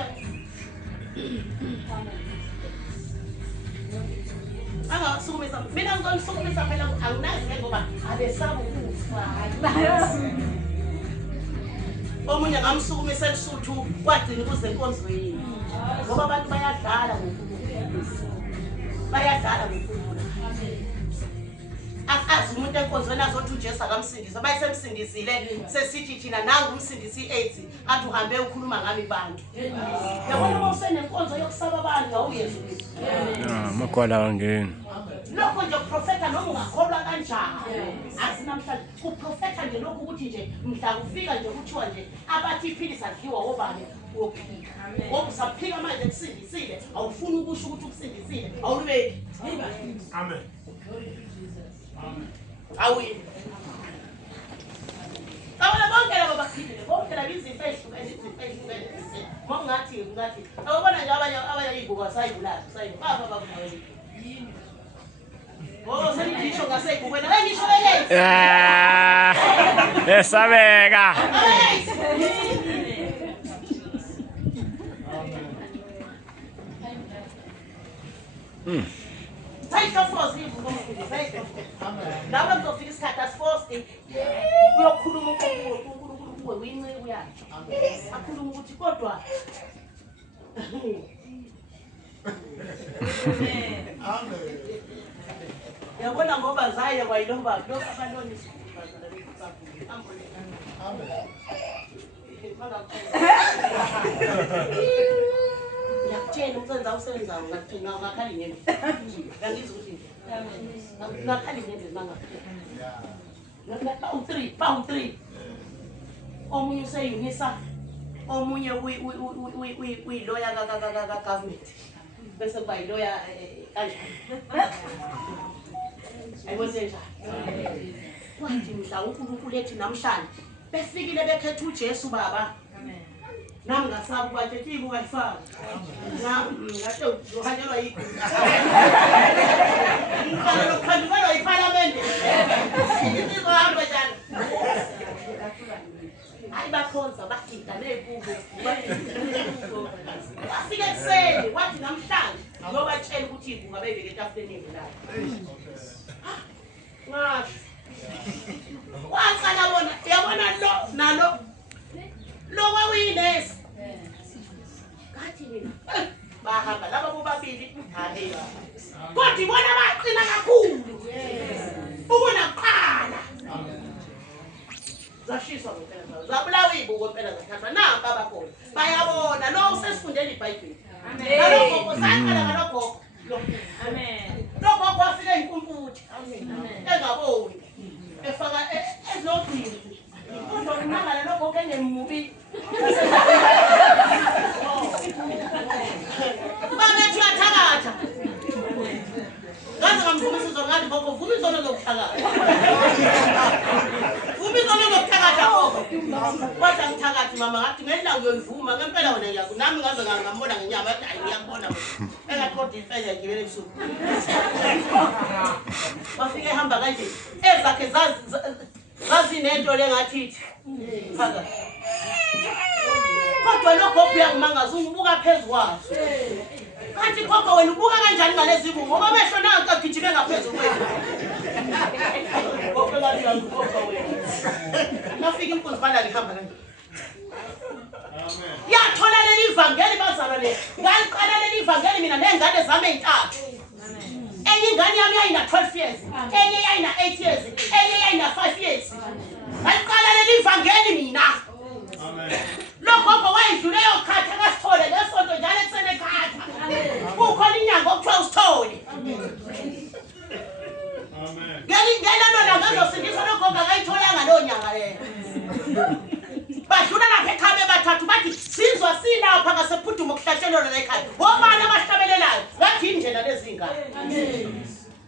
angasukumisa mina ngizonisukumisa phela anginazi ke ngoba abesabu ukufa. Omunye ngamsukumisa elisuthu kwagcina kuze enkonzweni. Ngoba abantu bayadlala ngokukhuluma. Bayadlala ngokukhuluma. Asazi umuntu enkonzweni azothi uJesu akamsindisa bayisemsindisile sesithi thina nangu umsindisi i8 athi uhambe ukhuluma ngami bantu. Yabona uma usenenkonzo yokusaba abantu awuyenzi lutho. Makwala wangeni. Lokho nje uprofeta noma ungakholwa kanjani. Asinamhlanje uprofeta nje lokho ukuthi nje mhla kufika nje kuthiwa nje abathi iphilisa adliwa obani uyophika. Ngoba usaphika manje kusindisile awufuni ukusho ukuthi ukusindisile awulubeki. Amen. Awi. Awula bonke labo bakhiphe bonke labo izinto ezihlukene. Mongathi awubona nje abanye ibuka sayibulala sayibaba bakunawe. Oh, sengisho ngaseyibukweni ngisho lelezi. Esabeka. Sayifofoza ivuko mfundisi. Ngabe kuzofika isikhathi asifosti. Uyokhuluma uNkulunkulu uyinceku yakhe. Akhuluma ukuthi kodwa Amen. Yabona ngoba zaye kwayilomba lokho abanonisa. Ngiyakutshela umsebenzi awusebenzayo ngakuthina ngakhali ngene. Ngangizwe ukuthi ngakhali ngene mangaphela. Pound 3. Omunye useyunisa. Omunye uyiloya ka government. Bese kuba yiloya kanjani. Ayibonenja. Kwathi mhla uNkulunkulu ethi namhlanje befikile bekhetha uJesu baba. Nami ngasabu kwathi thiku kayifaka. Ngasho uhanjelwa yikho. Ngicela ukhandukelwa yiParliament. Sizihamba njani? Hayi bakhonza bathika nebuko. Bafike kuseni wathi namhlanje ngoba tshela ukuthi ibunga bebeke etafuleni la. Ngasho. Waqala bona yabona lo nalo lo wawinesi. Ngathi mina bahamba laba bobabili hayi. Kodwa ibona baqina kakhulu. Ubona qala. Zashiswa ngempela zabulawa ibuko impela zathathwa namba abakhona bayabona lo usesifundela iBhayibheli amen nalokho usaqala ngalokho amen lokho kwafika inkunkuthi amen engaboni efaka ezogcini kodwa unamala lokho kengemubi babethi athakatha ngaze ngamvumisa zongathi ngokho vuma izono zokuthakatha Kodwa ngithakathi mama ngathi ngedla uyoyivuma ngempela wena ngiyaku nami ngaze ngambona ngenyama yathi hayi ngiyakubona engathi ifenya ngibele ebusuku bafike ehamba kanje ezakhe zazi nento lengathi faka kodwa lokho kuyangimangaza ungibuka phezulu kwaso kanti khokho wena ubuka kanjani ngalezi ibuko ngoba amehlo nanka agijime ngaphezulu kwethu khokho ngathi ngikho wena nafika inkunzi bala lihamba kanje amen yathola leli ivangeli bazalwa le ngaliqala leli ivangeli mina nengane zami ezintathu amen enye ingane yami yayina 12 years enye yayina 8 years enye yayina 5 years ngaliqala leli ivangeli mina amen lokho wayidlule yokhatha kasithole lesonto njalo eksene khatha ukhona inyanga okuthiwa usithole amen ngeli lona ngazosindiswa lokho ngayitholanga lo nyanga le badlula lapha ekhaya bathathu bathi sizwa silapha ngasephuduma okuhlatshelona la ekhaya wobani abahlabelelayo ngathi indlela lezi ngane amen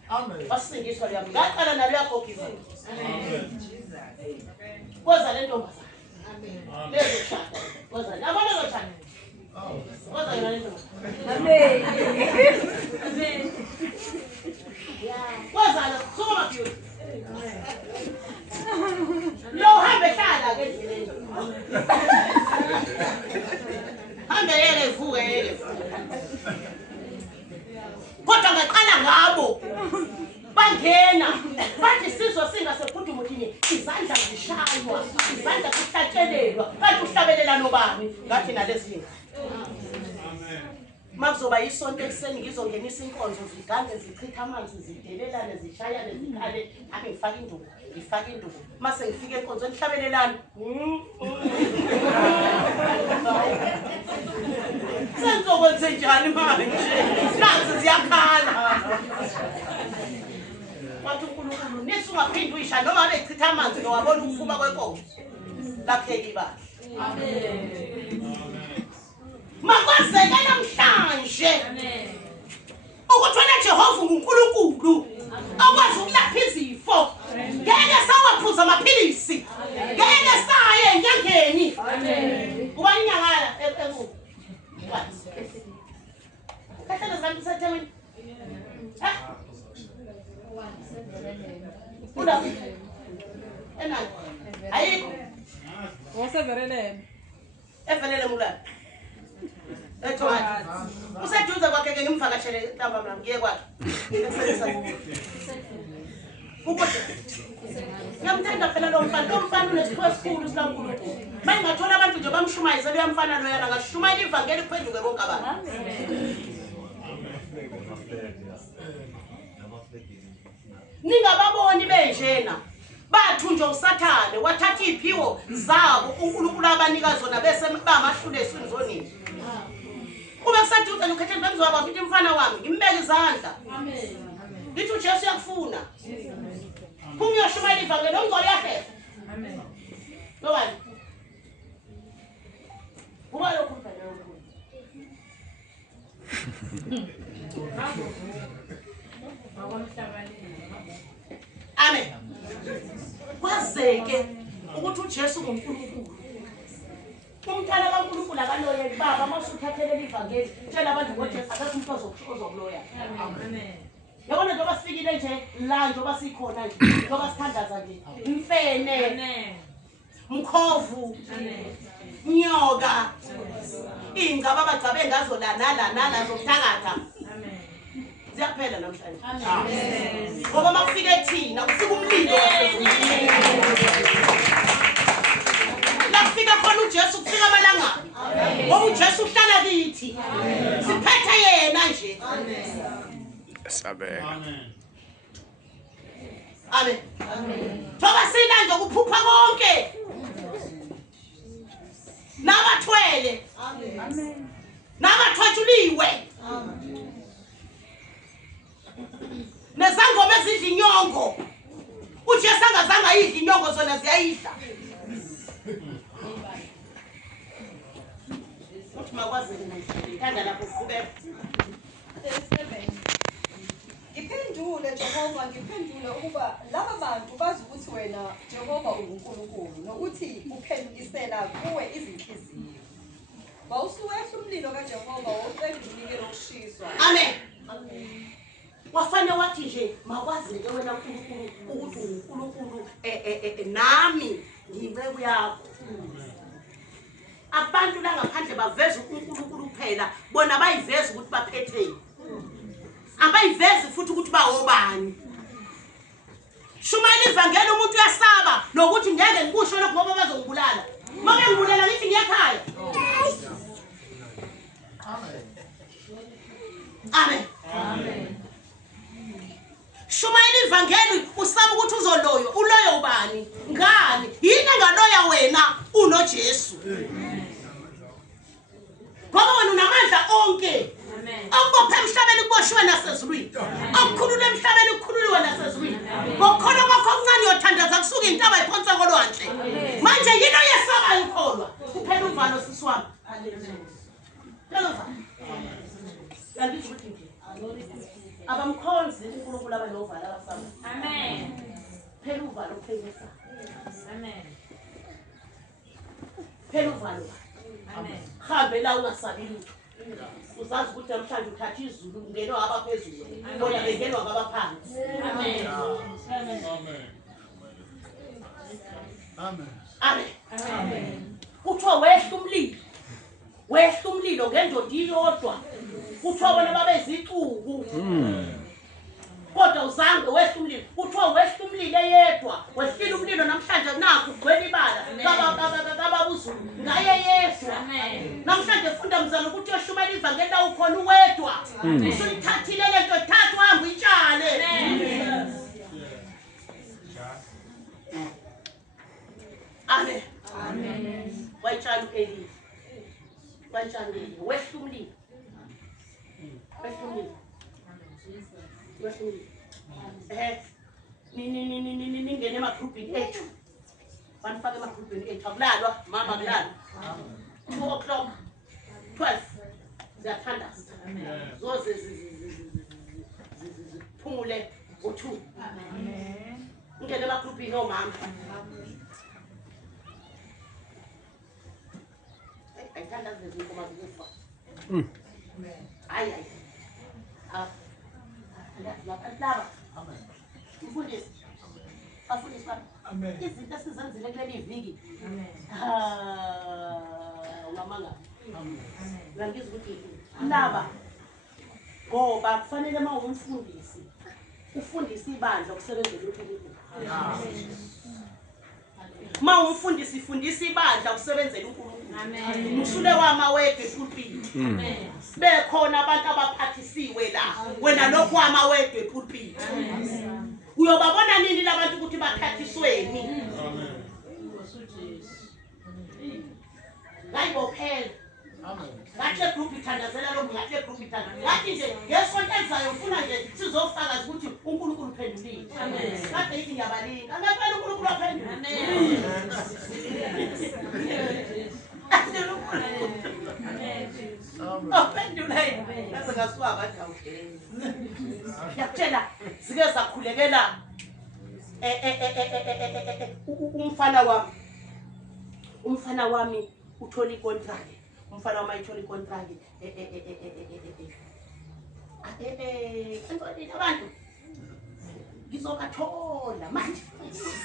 amen basindiswa liyami ngaqala nalo yakhokhiza amen koza le ntombazana amen lezo shaka koza yabona lo shaka koza yona le ntombazana amen amen koza lo soma beauty lo hambe hlala ke endleleni hambe yele vuke kodwa ngaqala ngabo bangena bathi sizwe singasephuduma uthini izandla zishaywa izandla zihlatshelelwa kanti uhlabelela nobani ngathi nalezi amen makuzoba isonto ekseni ngizongenisa inkonzo zigange zichitha amanzi zidelelane zishayane zikhale abe ngifaka induku mase ngifike enkonzweni hlabelelana senzokwenze njani manje nazi ziyakhala wathi uNkulunkulu nithi ungaphindi uyisha noma abe chitha amanzi nowabona ukufuma kwenkonzo lapheki ba amen makwazeke namhlanje amen ukuthi wena Jehova uNkulunkulu akwazi ukulapha izifo ngeke sawaphuza amaphilisi ngeke saye enyangeni amen ubani nyangala enkulu kahle zantu sathemini unda enani ayikho Waseverelele. evelele mulana ethwathi useduze kwakhe ke ngimvakashele ntamba mina ngiye kwakhe ukuthi ngiyamthanda phela lo mfana unesipho esikhulu sikaNkulunkulu bayingathola abantu nje bamshumayise luyamfana lo yana ngashumayela ivangeli kuphenduke bonke abantu ningababoni benjena bathunjwa usathane wathatha iphiwo zabo uNkulunkulu abanika zona bese bamahlule eswini zonini. Kube kusaduza nokhethe bemzwa ukuthi umfana wami ngimbeke izandla. Amen. Ngithi uJesu yakufuna. Kumyoshumayela ivangeli ongcwele yahle. Amen. Nobani? Kuba lokho mfana wami. Amen. Kwazeke ukuthi uJesu nguNkulunkulu. Umntana kaNkulunkulu akaloya baba masuthathelele ivangeli tshela abantu ngoJesu akakho umuntu ozokuloya. Amen. Yabona njengoba sifikile nje la njengoba sikhona nje njengoba sithandaza nje Mfene. Amen. Mkhovu. Amen. Nyoka. Ingaba bagcabe ngazo la zokuthakatha. Amen. Ziyaphela namhlanje. Amen. Ngoba makufike thina kufika umlilo wasezulwini. Lafika khona uJesu kufika amalanga. Amen. Ngoba uJesu uhlala kithi. Amen. Siphethe yena nje. Amen. Sabeka. Amen. Amen. Amen. Thoba sina nje kuphupha konke. Nabathwele. Amen. Nabathwajuliwe. Amen. Nezangoma ezidla inyongo. uJesu angazanga yidla inyongo zona ziyayidla. Uthi makwazi ngithanda lapho sibe. Ngiphendule Jehova ngiphendule ukuba laba bantu bazi ukuthi wena Jehova unguNkulunkulu nokuthi uphendukisela kuwe izinhliziyo. Bawusuwehla umlilo kaJehova woqeda unikelo okushiswa. Amen. Amen. Wafane wathi nje makwazi ke wena uNkulunkulu ukuthi uNkulunkulu nami ngiyinceku yakho. Abantu la ngaphandle baveza uNkulunkulu kuphela bona bayiveza ukuthi baphetheni. Abayivezi futhi ukuthi bawobani. Shumayela ivangeli umuntu uyasaba nokuthi ngeke ngikusho lokho ngoba bazongibulala. Make ngibulela ngithi ngiyakhaya. Amen. Amen. Shumayela ivangeli usaba ukuthi uzoloyo, uloyo ubani? Ngani? Yini engaloya wena unoJesu? Ngoba wena unamandla onke. Akubophe emhlabeni kuboshwe nasezulwini. Akukhulule emhlabeni ukukhululiwe nasezulwini. Ngokholo kwakho okuncane uyothandaza kusuka intaba iphonsa kolwandle. Manje yini oyesabayo ukholwa? Kuphela uvalo siswami. Phela uvalo. Yandithi ukuthi nje. Abamkhonzi uNkulunkulu abanovalo abasaba. Amen. Phela uvalo uphekisa. Amen. Phela uvalo. Amen. Hambe la ungasabi lutho. Uzazi ukuthi namhlanje uthatha izulu ungenwa abaphezulu bona bengenwa ngabaphansi. Amen. Amen. Amen. Amen. Amen. Kuthiwa wehla umlilo ngendoda iyodwa. Kuthiwa bona babezicuku. Kodwa uzange wehla umlilo. Kuthiwa wehla umlilo eyedwa. Wehlile umlilo namhlanje nakho ugcwele ibala. Kababuzulu ngaye Yesu. Amen. Namhlanje funda mzana ukuthi uyoshumayela ivangeli la ukhona uwedwa. Usulithathile lento thatha uhamba uyitshale. Amen. Amen. Wayitshala uEli. Wayitshala wehla umlilo. Wehla umlilo. Wehla umlilo. Ningene emagrupini ethu. Banifake emagrupini ethu. Akulalwa, mama akulalwa. 2 o'clock, 12. Ziyathandaza. Zoze ziphumule ngo-2. Amen. Ngene emagrupini omama. Ayithandaza izinkoma zokufa. Hayi. Laba. Amen. Mfundisi. Bafundisi bami. Amen. Izinto esizenzile kuleli viki. Amen. Ungamanga. Amen. Ngangizwa ukuthi laba ngoba kufanele mawumfundisi ufundise ibandla ukusebenzela uNkulunkulu. Amen. Mawumfundisi ifundisa ibandla ukusebenzela uNkulunkulu. Amen. Usule wamawethu epulpit. Amen. Bekhona abantu abaphathisiwe la wena lokho amawethu epulpit. Amen. uyobabona nini labantu ukuthi bakhathisweni ngayibophela ngathi egroup ithandazela lo ngathi egroup ithandazela ngathi nje ngesonto elizayo ufuna nje sizofakaza ukuthi uNkulunkulu uphendulile kade yithi ngiyabalinga ngempela uNkulunkulu waphendula uphendula yini bese ngasuka bathi awugeni yakutshela sike sakhulekela umfana wami uthola icontract umfana wami ayithola icontract abantu ngizobathola manje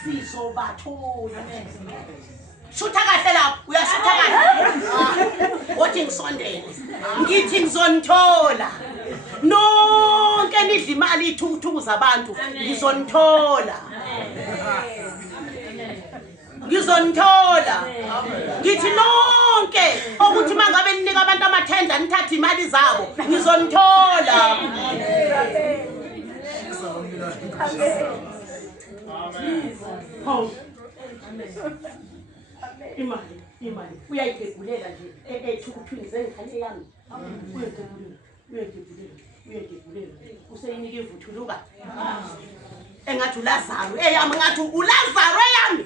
sizobathola shutha kahle lapho uyashutha kahle uthi ngisondele ngithi ngizonithola nonke nidla imali ithukuthuku zabantu ngizonithola ngizonithola ngithi nonke ukuthi mangabe ninika abantu amathenda nithatha imali zabo ngizonithola imali uyayigebulela nje ethukuthwini zengikhanye yami uyayigebulela useyinike ivuthuluka engathi uLazaro eyami ngathi uLazaro eyami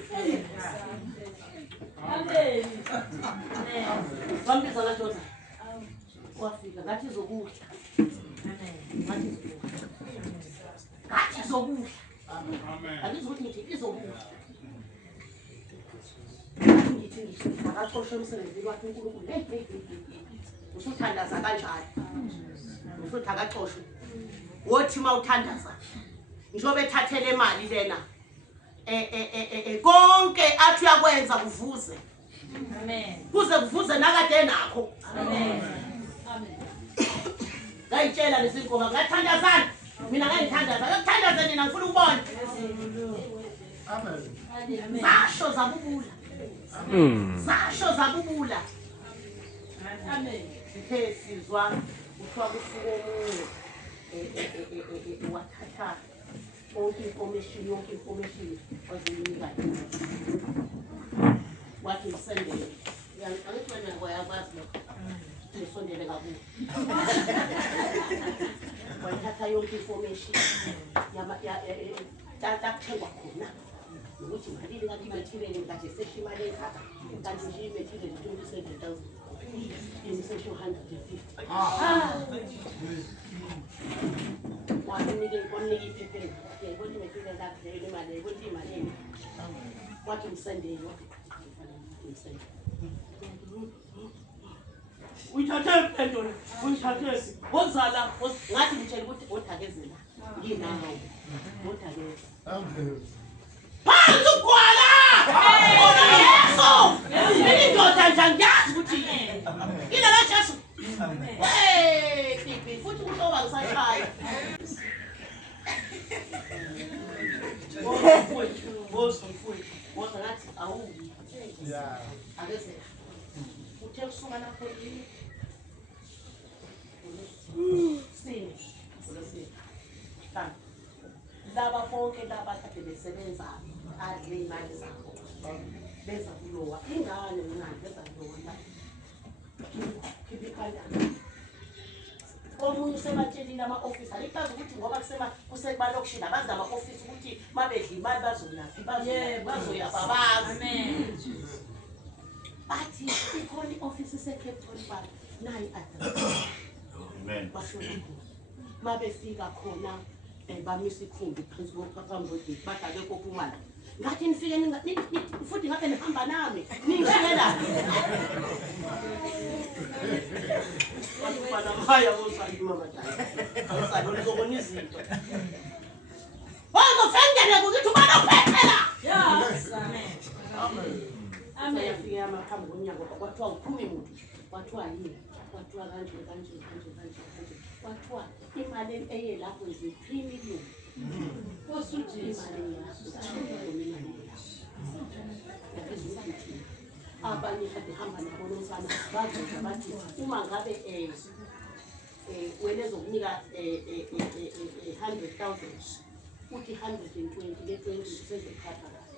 amen wambiza ngadoda wafika ngathi izokudla ngathi izokudla angizokuthi ngithi izokudla ngithi akaxoshwe umsebenzi wakhe uNkulunkulu usuthandaza kanjalo usuthi akaxoshwe wothi mawuthandaza njobe ethathele imali lena konke athi uyakwenza kuvuze amen kuze kuvuze nakade nakho amen ngayitshela lesinkoba ngathandazana mina ngayithandaza ngakuthandaza nina ngifuna ukubona amen zasho zabubula zasho zabubula amen sithe sizwa uthiwa kusuka omunye wathatha yonke information wazinika wathi ngisendele angithi wena ngoyakwazi lokho ngisondele kakhulu wathatha yonke information takuthengwa khona ukuthi malini kanti imethile kade sesho imali engaka kanti nje imethile 27,000 imsesho 150 waninike iphepheni yayibona imethile lakhe imali yayibona imali wathi umsendele uyithathe pendolo uyithathe wozala ngathi ngitshela ukuthi othakezela nginawo othakezela phansi ugwala una Yesu indoda nje ngiyazi ukuthi ina la Jesu hey futhi kuhloba ngisashaya Woza ngathi awubi akeze uthe kusuka lapho laba bonke laba kade besebenza adle imali zakho beza kulowa ingane mncane beza kulowa khiphikhanda omunye usematshelile ama-office alikazi ukuthi ngoba kusebalokishini abazi ama-office ukuthi mabedla imali bazoyaphi bazoyababazi bathi ikhona i-office ise-Cape Town Park nayo i-address bashona mabefika khona bamisa ikhumbi phansi phambi badale kopumana ngathi nifike futhi ngabe nihamba nami ningishiyela bafana maya bosayima madala awusalo uzobona izinto wazofengele ukuthi ubana uphethela yes amen yafika amaphambi konyango kwathiwa uphumi muntu kwathiwa yini kwathiwa kanje kwathiwa imali eye lapho is 3 million osuthi imali abanye kade hamba nabo nomfana bazoza bathi uma ngabe wena ezokunika 100,000 uthi 120 le-20 sezekhatha kahle.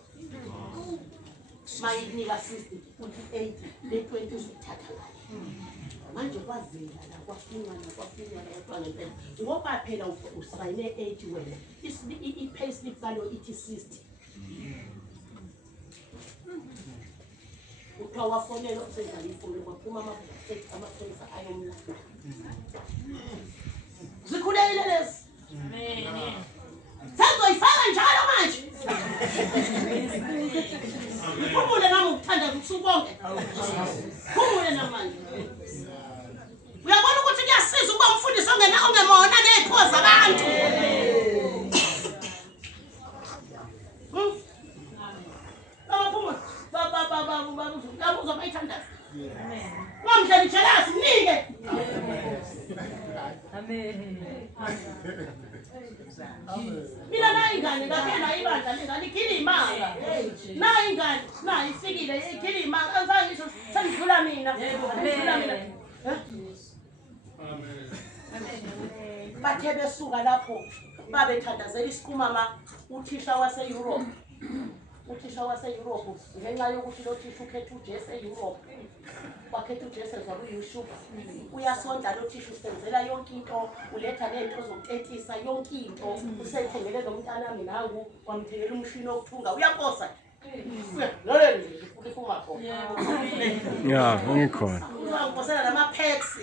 Mayinika 60 uthi 80 le-20 uzithatha kahle. Manje kwavela la kwafunwa yaqwa ngempela. Ngoba phela usayine 80 wena. I-payslip kalo ithi 60. Uthiwa wafonela usenzala ifoni kwaphuma amaphoyisa ayomlanda. Zikhulekile lezi. Senzoyifaka njalo manje. Phumule nami ukuthanda ubusuku bonke. Phumule namanje. Uyabona ukuthi kuyasiza ukuba umfundisi ongemona ngezipho zabantu. Yabuza bayithandaza. Ngomdlali jealous nike. Amen. Mina nayi ingane ngakena ibandla lengane ikhila imanga. Nayi ingane, nayi ifikile ikhila imanga. Azange ngisho sendlula mina. Sendlula mina. Amen. Bathe besuka lapho babethandazela isikumama uthisha wase-Europe. Uthisha wase-Europe ngenxa yokuthi lo thisha ukhetha uJesu e-Europe. Wakhetha uJesu ezwa uYeshua. Uyasonda lo thisha usenzela yonke into, uletha lento zokutetisa yonke into. Usethengele lo mntana nami nangu kwamthengela umshini wokuthunga. Uyaposa. Lolo nje ufuna khona. Yeah, ngikhona. Uzangiposela nama-packs.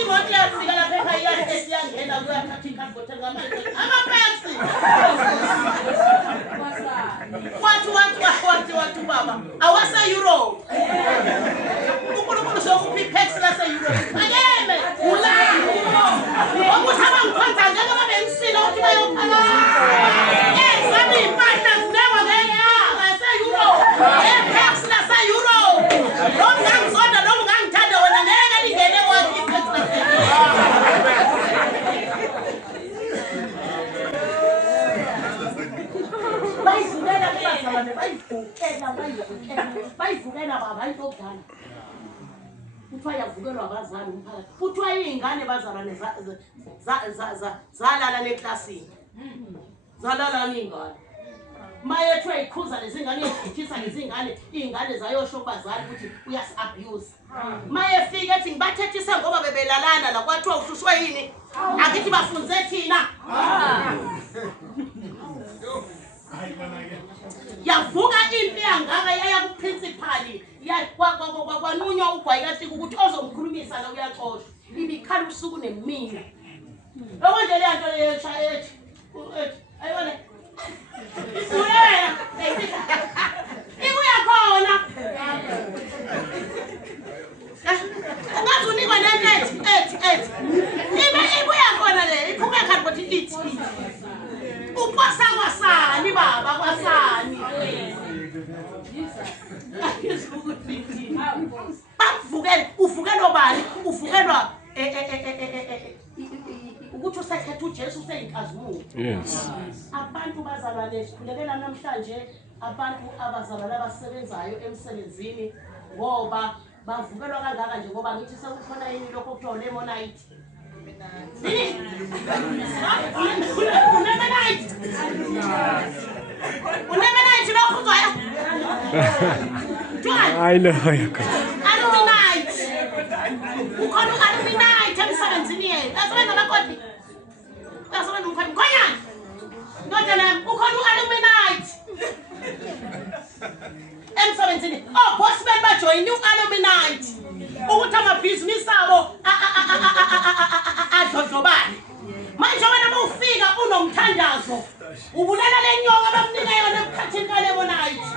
Imoto yafika lapha ekhaya esiyangena kuyathatha ikhabothi ngamanje. Ama-packs. Wathi baba awase-Europe. uNkulunkulu sokuphi i-packs lase-Europe. Akeme ula. Ukuthi abangikhonza njengoba bengisila ukuthi bayophala. Zami impahla zinengwa ngenyanga yase-Europe. I-packs lase-Europe. Lo ngangizonda lo ngangithanda wena ngeke lingene kwakho i-packs lase-Europe. Bayivukela baba ayitokudala. Kuthiwa yavukelwa abazali umphakathi. Kuthiwa iy'ngane bazalwane zalala neklasini. Zalala n'iy'ngane. Mayethiwa ikhuza lezi ngane yedithisa lezi ngane, iy'ngane zayosho kubazali ukuthi uyasi-abuse. Mayefika ethi ngibathethise ngoba bebelalana la kwathiwa uhlushwe yini? Akithi bafunze thina. Yavuka impi yangaka yaya kuprincipali kwanunywa ugwayikatika ukuthi ozomkhulumisa la uyaxoshwa. Ibikhala ubusuku nemini. Okonje le nto leyo shayethi. Ayibona. Uyena. Ibuya khona. Ungathi unikwa nethi. Ibuya khona le. Iphuma ekhabothi lithi. Uposa kwasani baba kwasani. Uvukelo bani? Uvukelwa ukuthi usekhetha uJesu useyinkazimulo. Yes. Abantu bazalwane sikhulekela namhlanje abantu abazalwane abasebenzayo emsebenzini ngoba bavukelwa kangaka nje ngoba ngithi sekukhona yini lokho kuthiwa lemonite. Unemenite lokho uzwayo? I know you can. Aluminite. Ukhona aluminite emsebenzini yenu. Asebenza amakoti. Asebenza umkhulu. Khonyana. Ngodana ukhona aluminite. Emsebenzini. Oh, boss men bajoin aluminite. Ukuthi amabhizinisi abo adlodlobane. Manje wena mawufika unomthandazo. Ubulala lenyonga abamnika yona emkhathini kalemonite.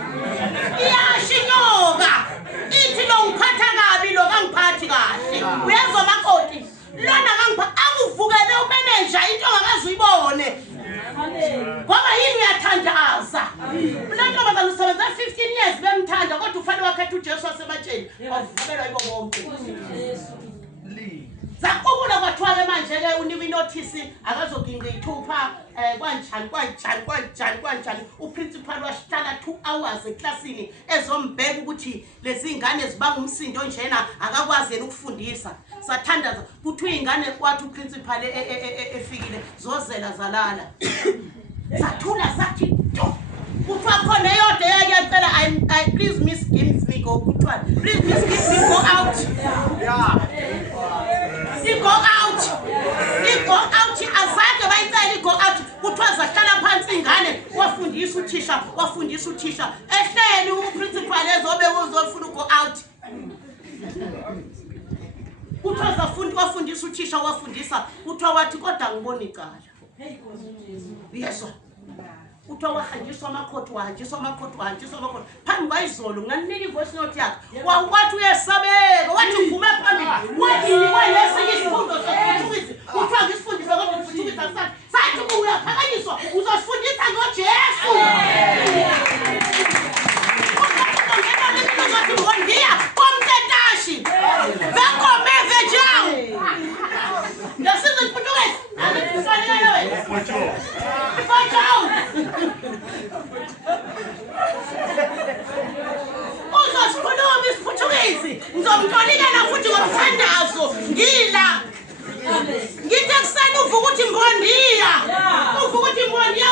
Iyashinyoka. Ithi lo ngiphatha kabi lo kangiphathi kahle. Uyezwa makoti. Lona kangipha akuvukele umeneja into ongakazi uyibone. Ngoba yini uyathandaza. Lo ntombazana usebenza 15 years bemthanda kodwa ufanele wakhetha uJesu wasebatsheni. Wavukelwa yibo bonke. Zakubula kwathiwa manje ke unika inotice akazoginqa ithupha kanjani uprincipal washlala 2 hours eklasini ezombheka ukuthi lezi ingane zibanga umsindo njena akakwazi yena ukufundisa sathandaza kuthiwa ingane kwathi uprincipal efikile zozela zalala sathula sathi kuthiwa khona eyodwa eyacela I please miss give me go kuthiwa please miss give me go out go out azange bayicela go out kuthiwa zahlala phansi ingane wafundisa uthisha ehleli uprincipal ezobe uzofuna go out kuthiwa wafundisa uthisha wafundisa kuthiwa wathi kodwa ngibona icala yeswa kuthiwa wahanjiswa amakhothi phambi kwayizolo nganinika ivoice note yakhe wathi uyesabeka wathi uvume phambili wathi kwalesinye isifundo sokuthuthukisa kuthiwa ngisifundisa kodwa ukuthuthukisa sathi uyaphakanyiswa uzosifundisa ngoJesu ngiya komtetashi vekome vejang yasiza iPortuguese angifanele wena uzosikhuluma isiPortuguese ngizomtolikela futhi ngomthandazo ngila ngithi kuseni uvuka ukuthi mbondiya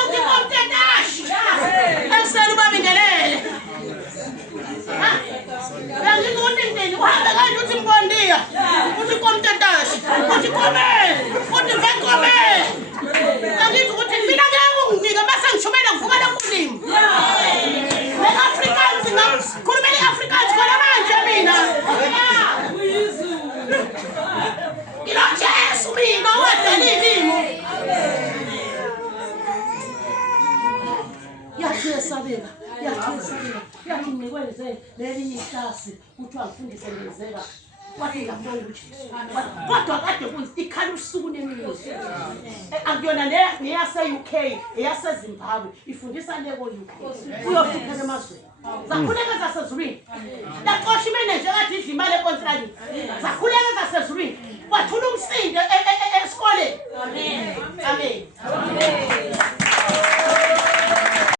uthi komtetashi ekuseni ubabingelele ngizothi ndini uhambe kanje uthi mbondiya uthi komtetashi uthi komele uthi vekome angithi ukuthi mina ngeke unginike bese ngishumela ngivukela kulimi ne-Afrikaans khulumela i-Afrikaans khona manje mina Jesu mina wadala ilimi yathesabeka yathi ngikwenze lelinye iklasi kuthiwa ngifundise ngenzeka wathi ngiyabona ukuthi kodwa kade kunzi ikhala usuku nemini akuyona le ngeyase-UK eyase-Zimbabwe ifundisa leko UK uyohlupheka emazweni zakhuleka zasezulwini laqosha imeneja kade idla imali ekontrani zakhuleka zasezulwini kwathula umsindo esikoleni amen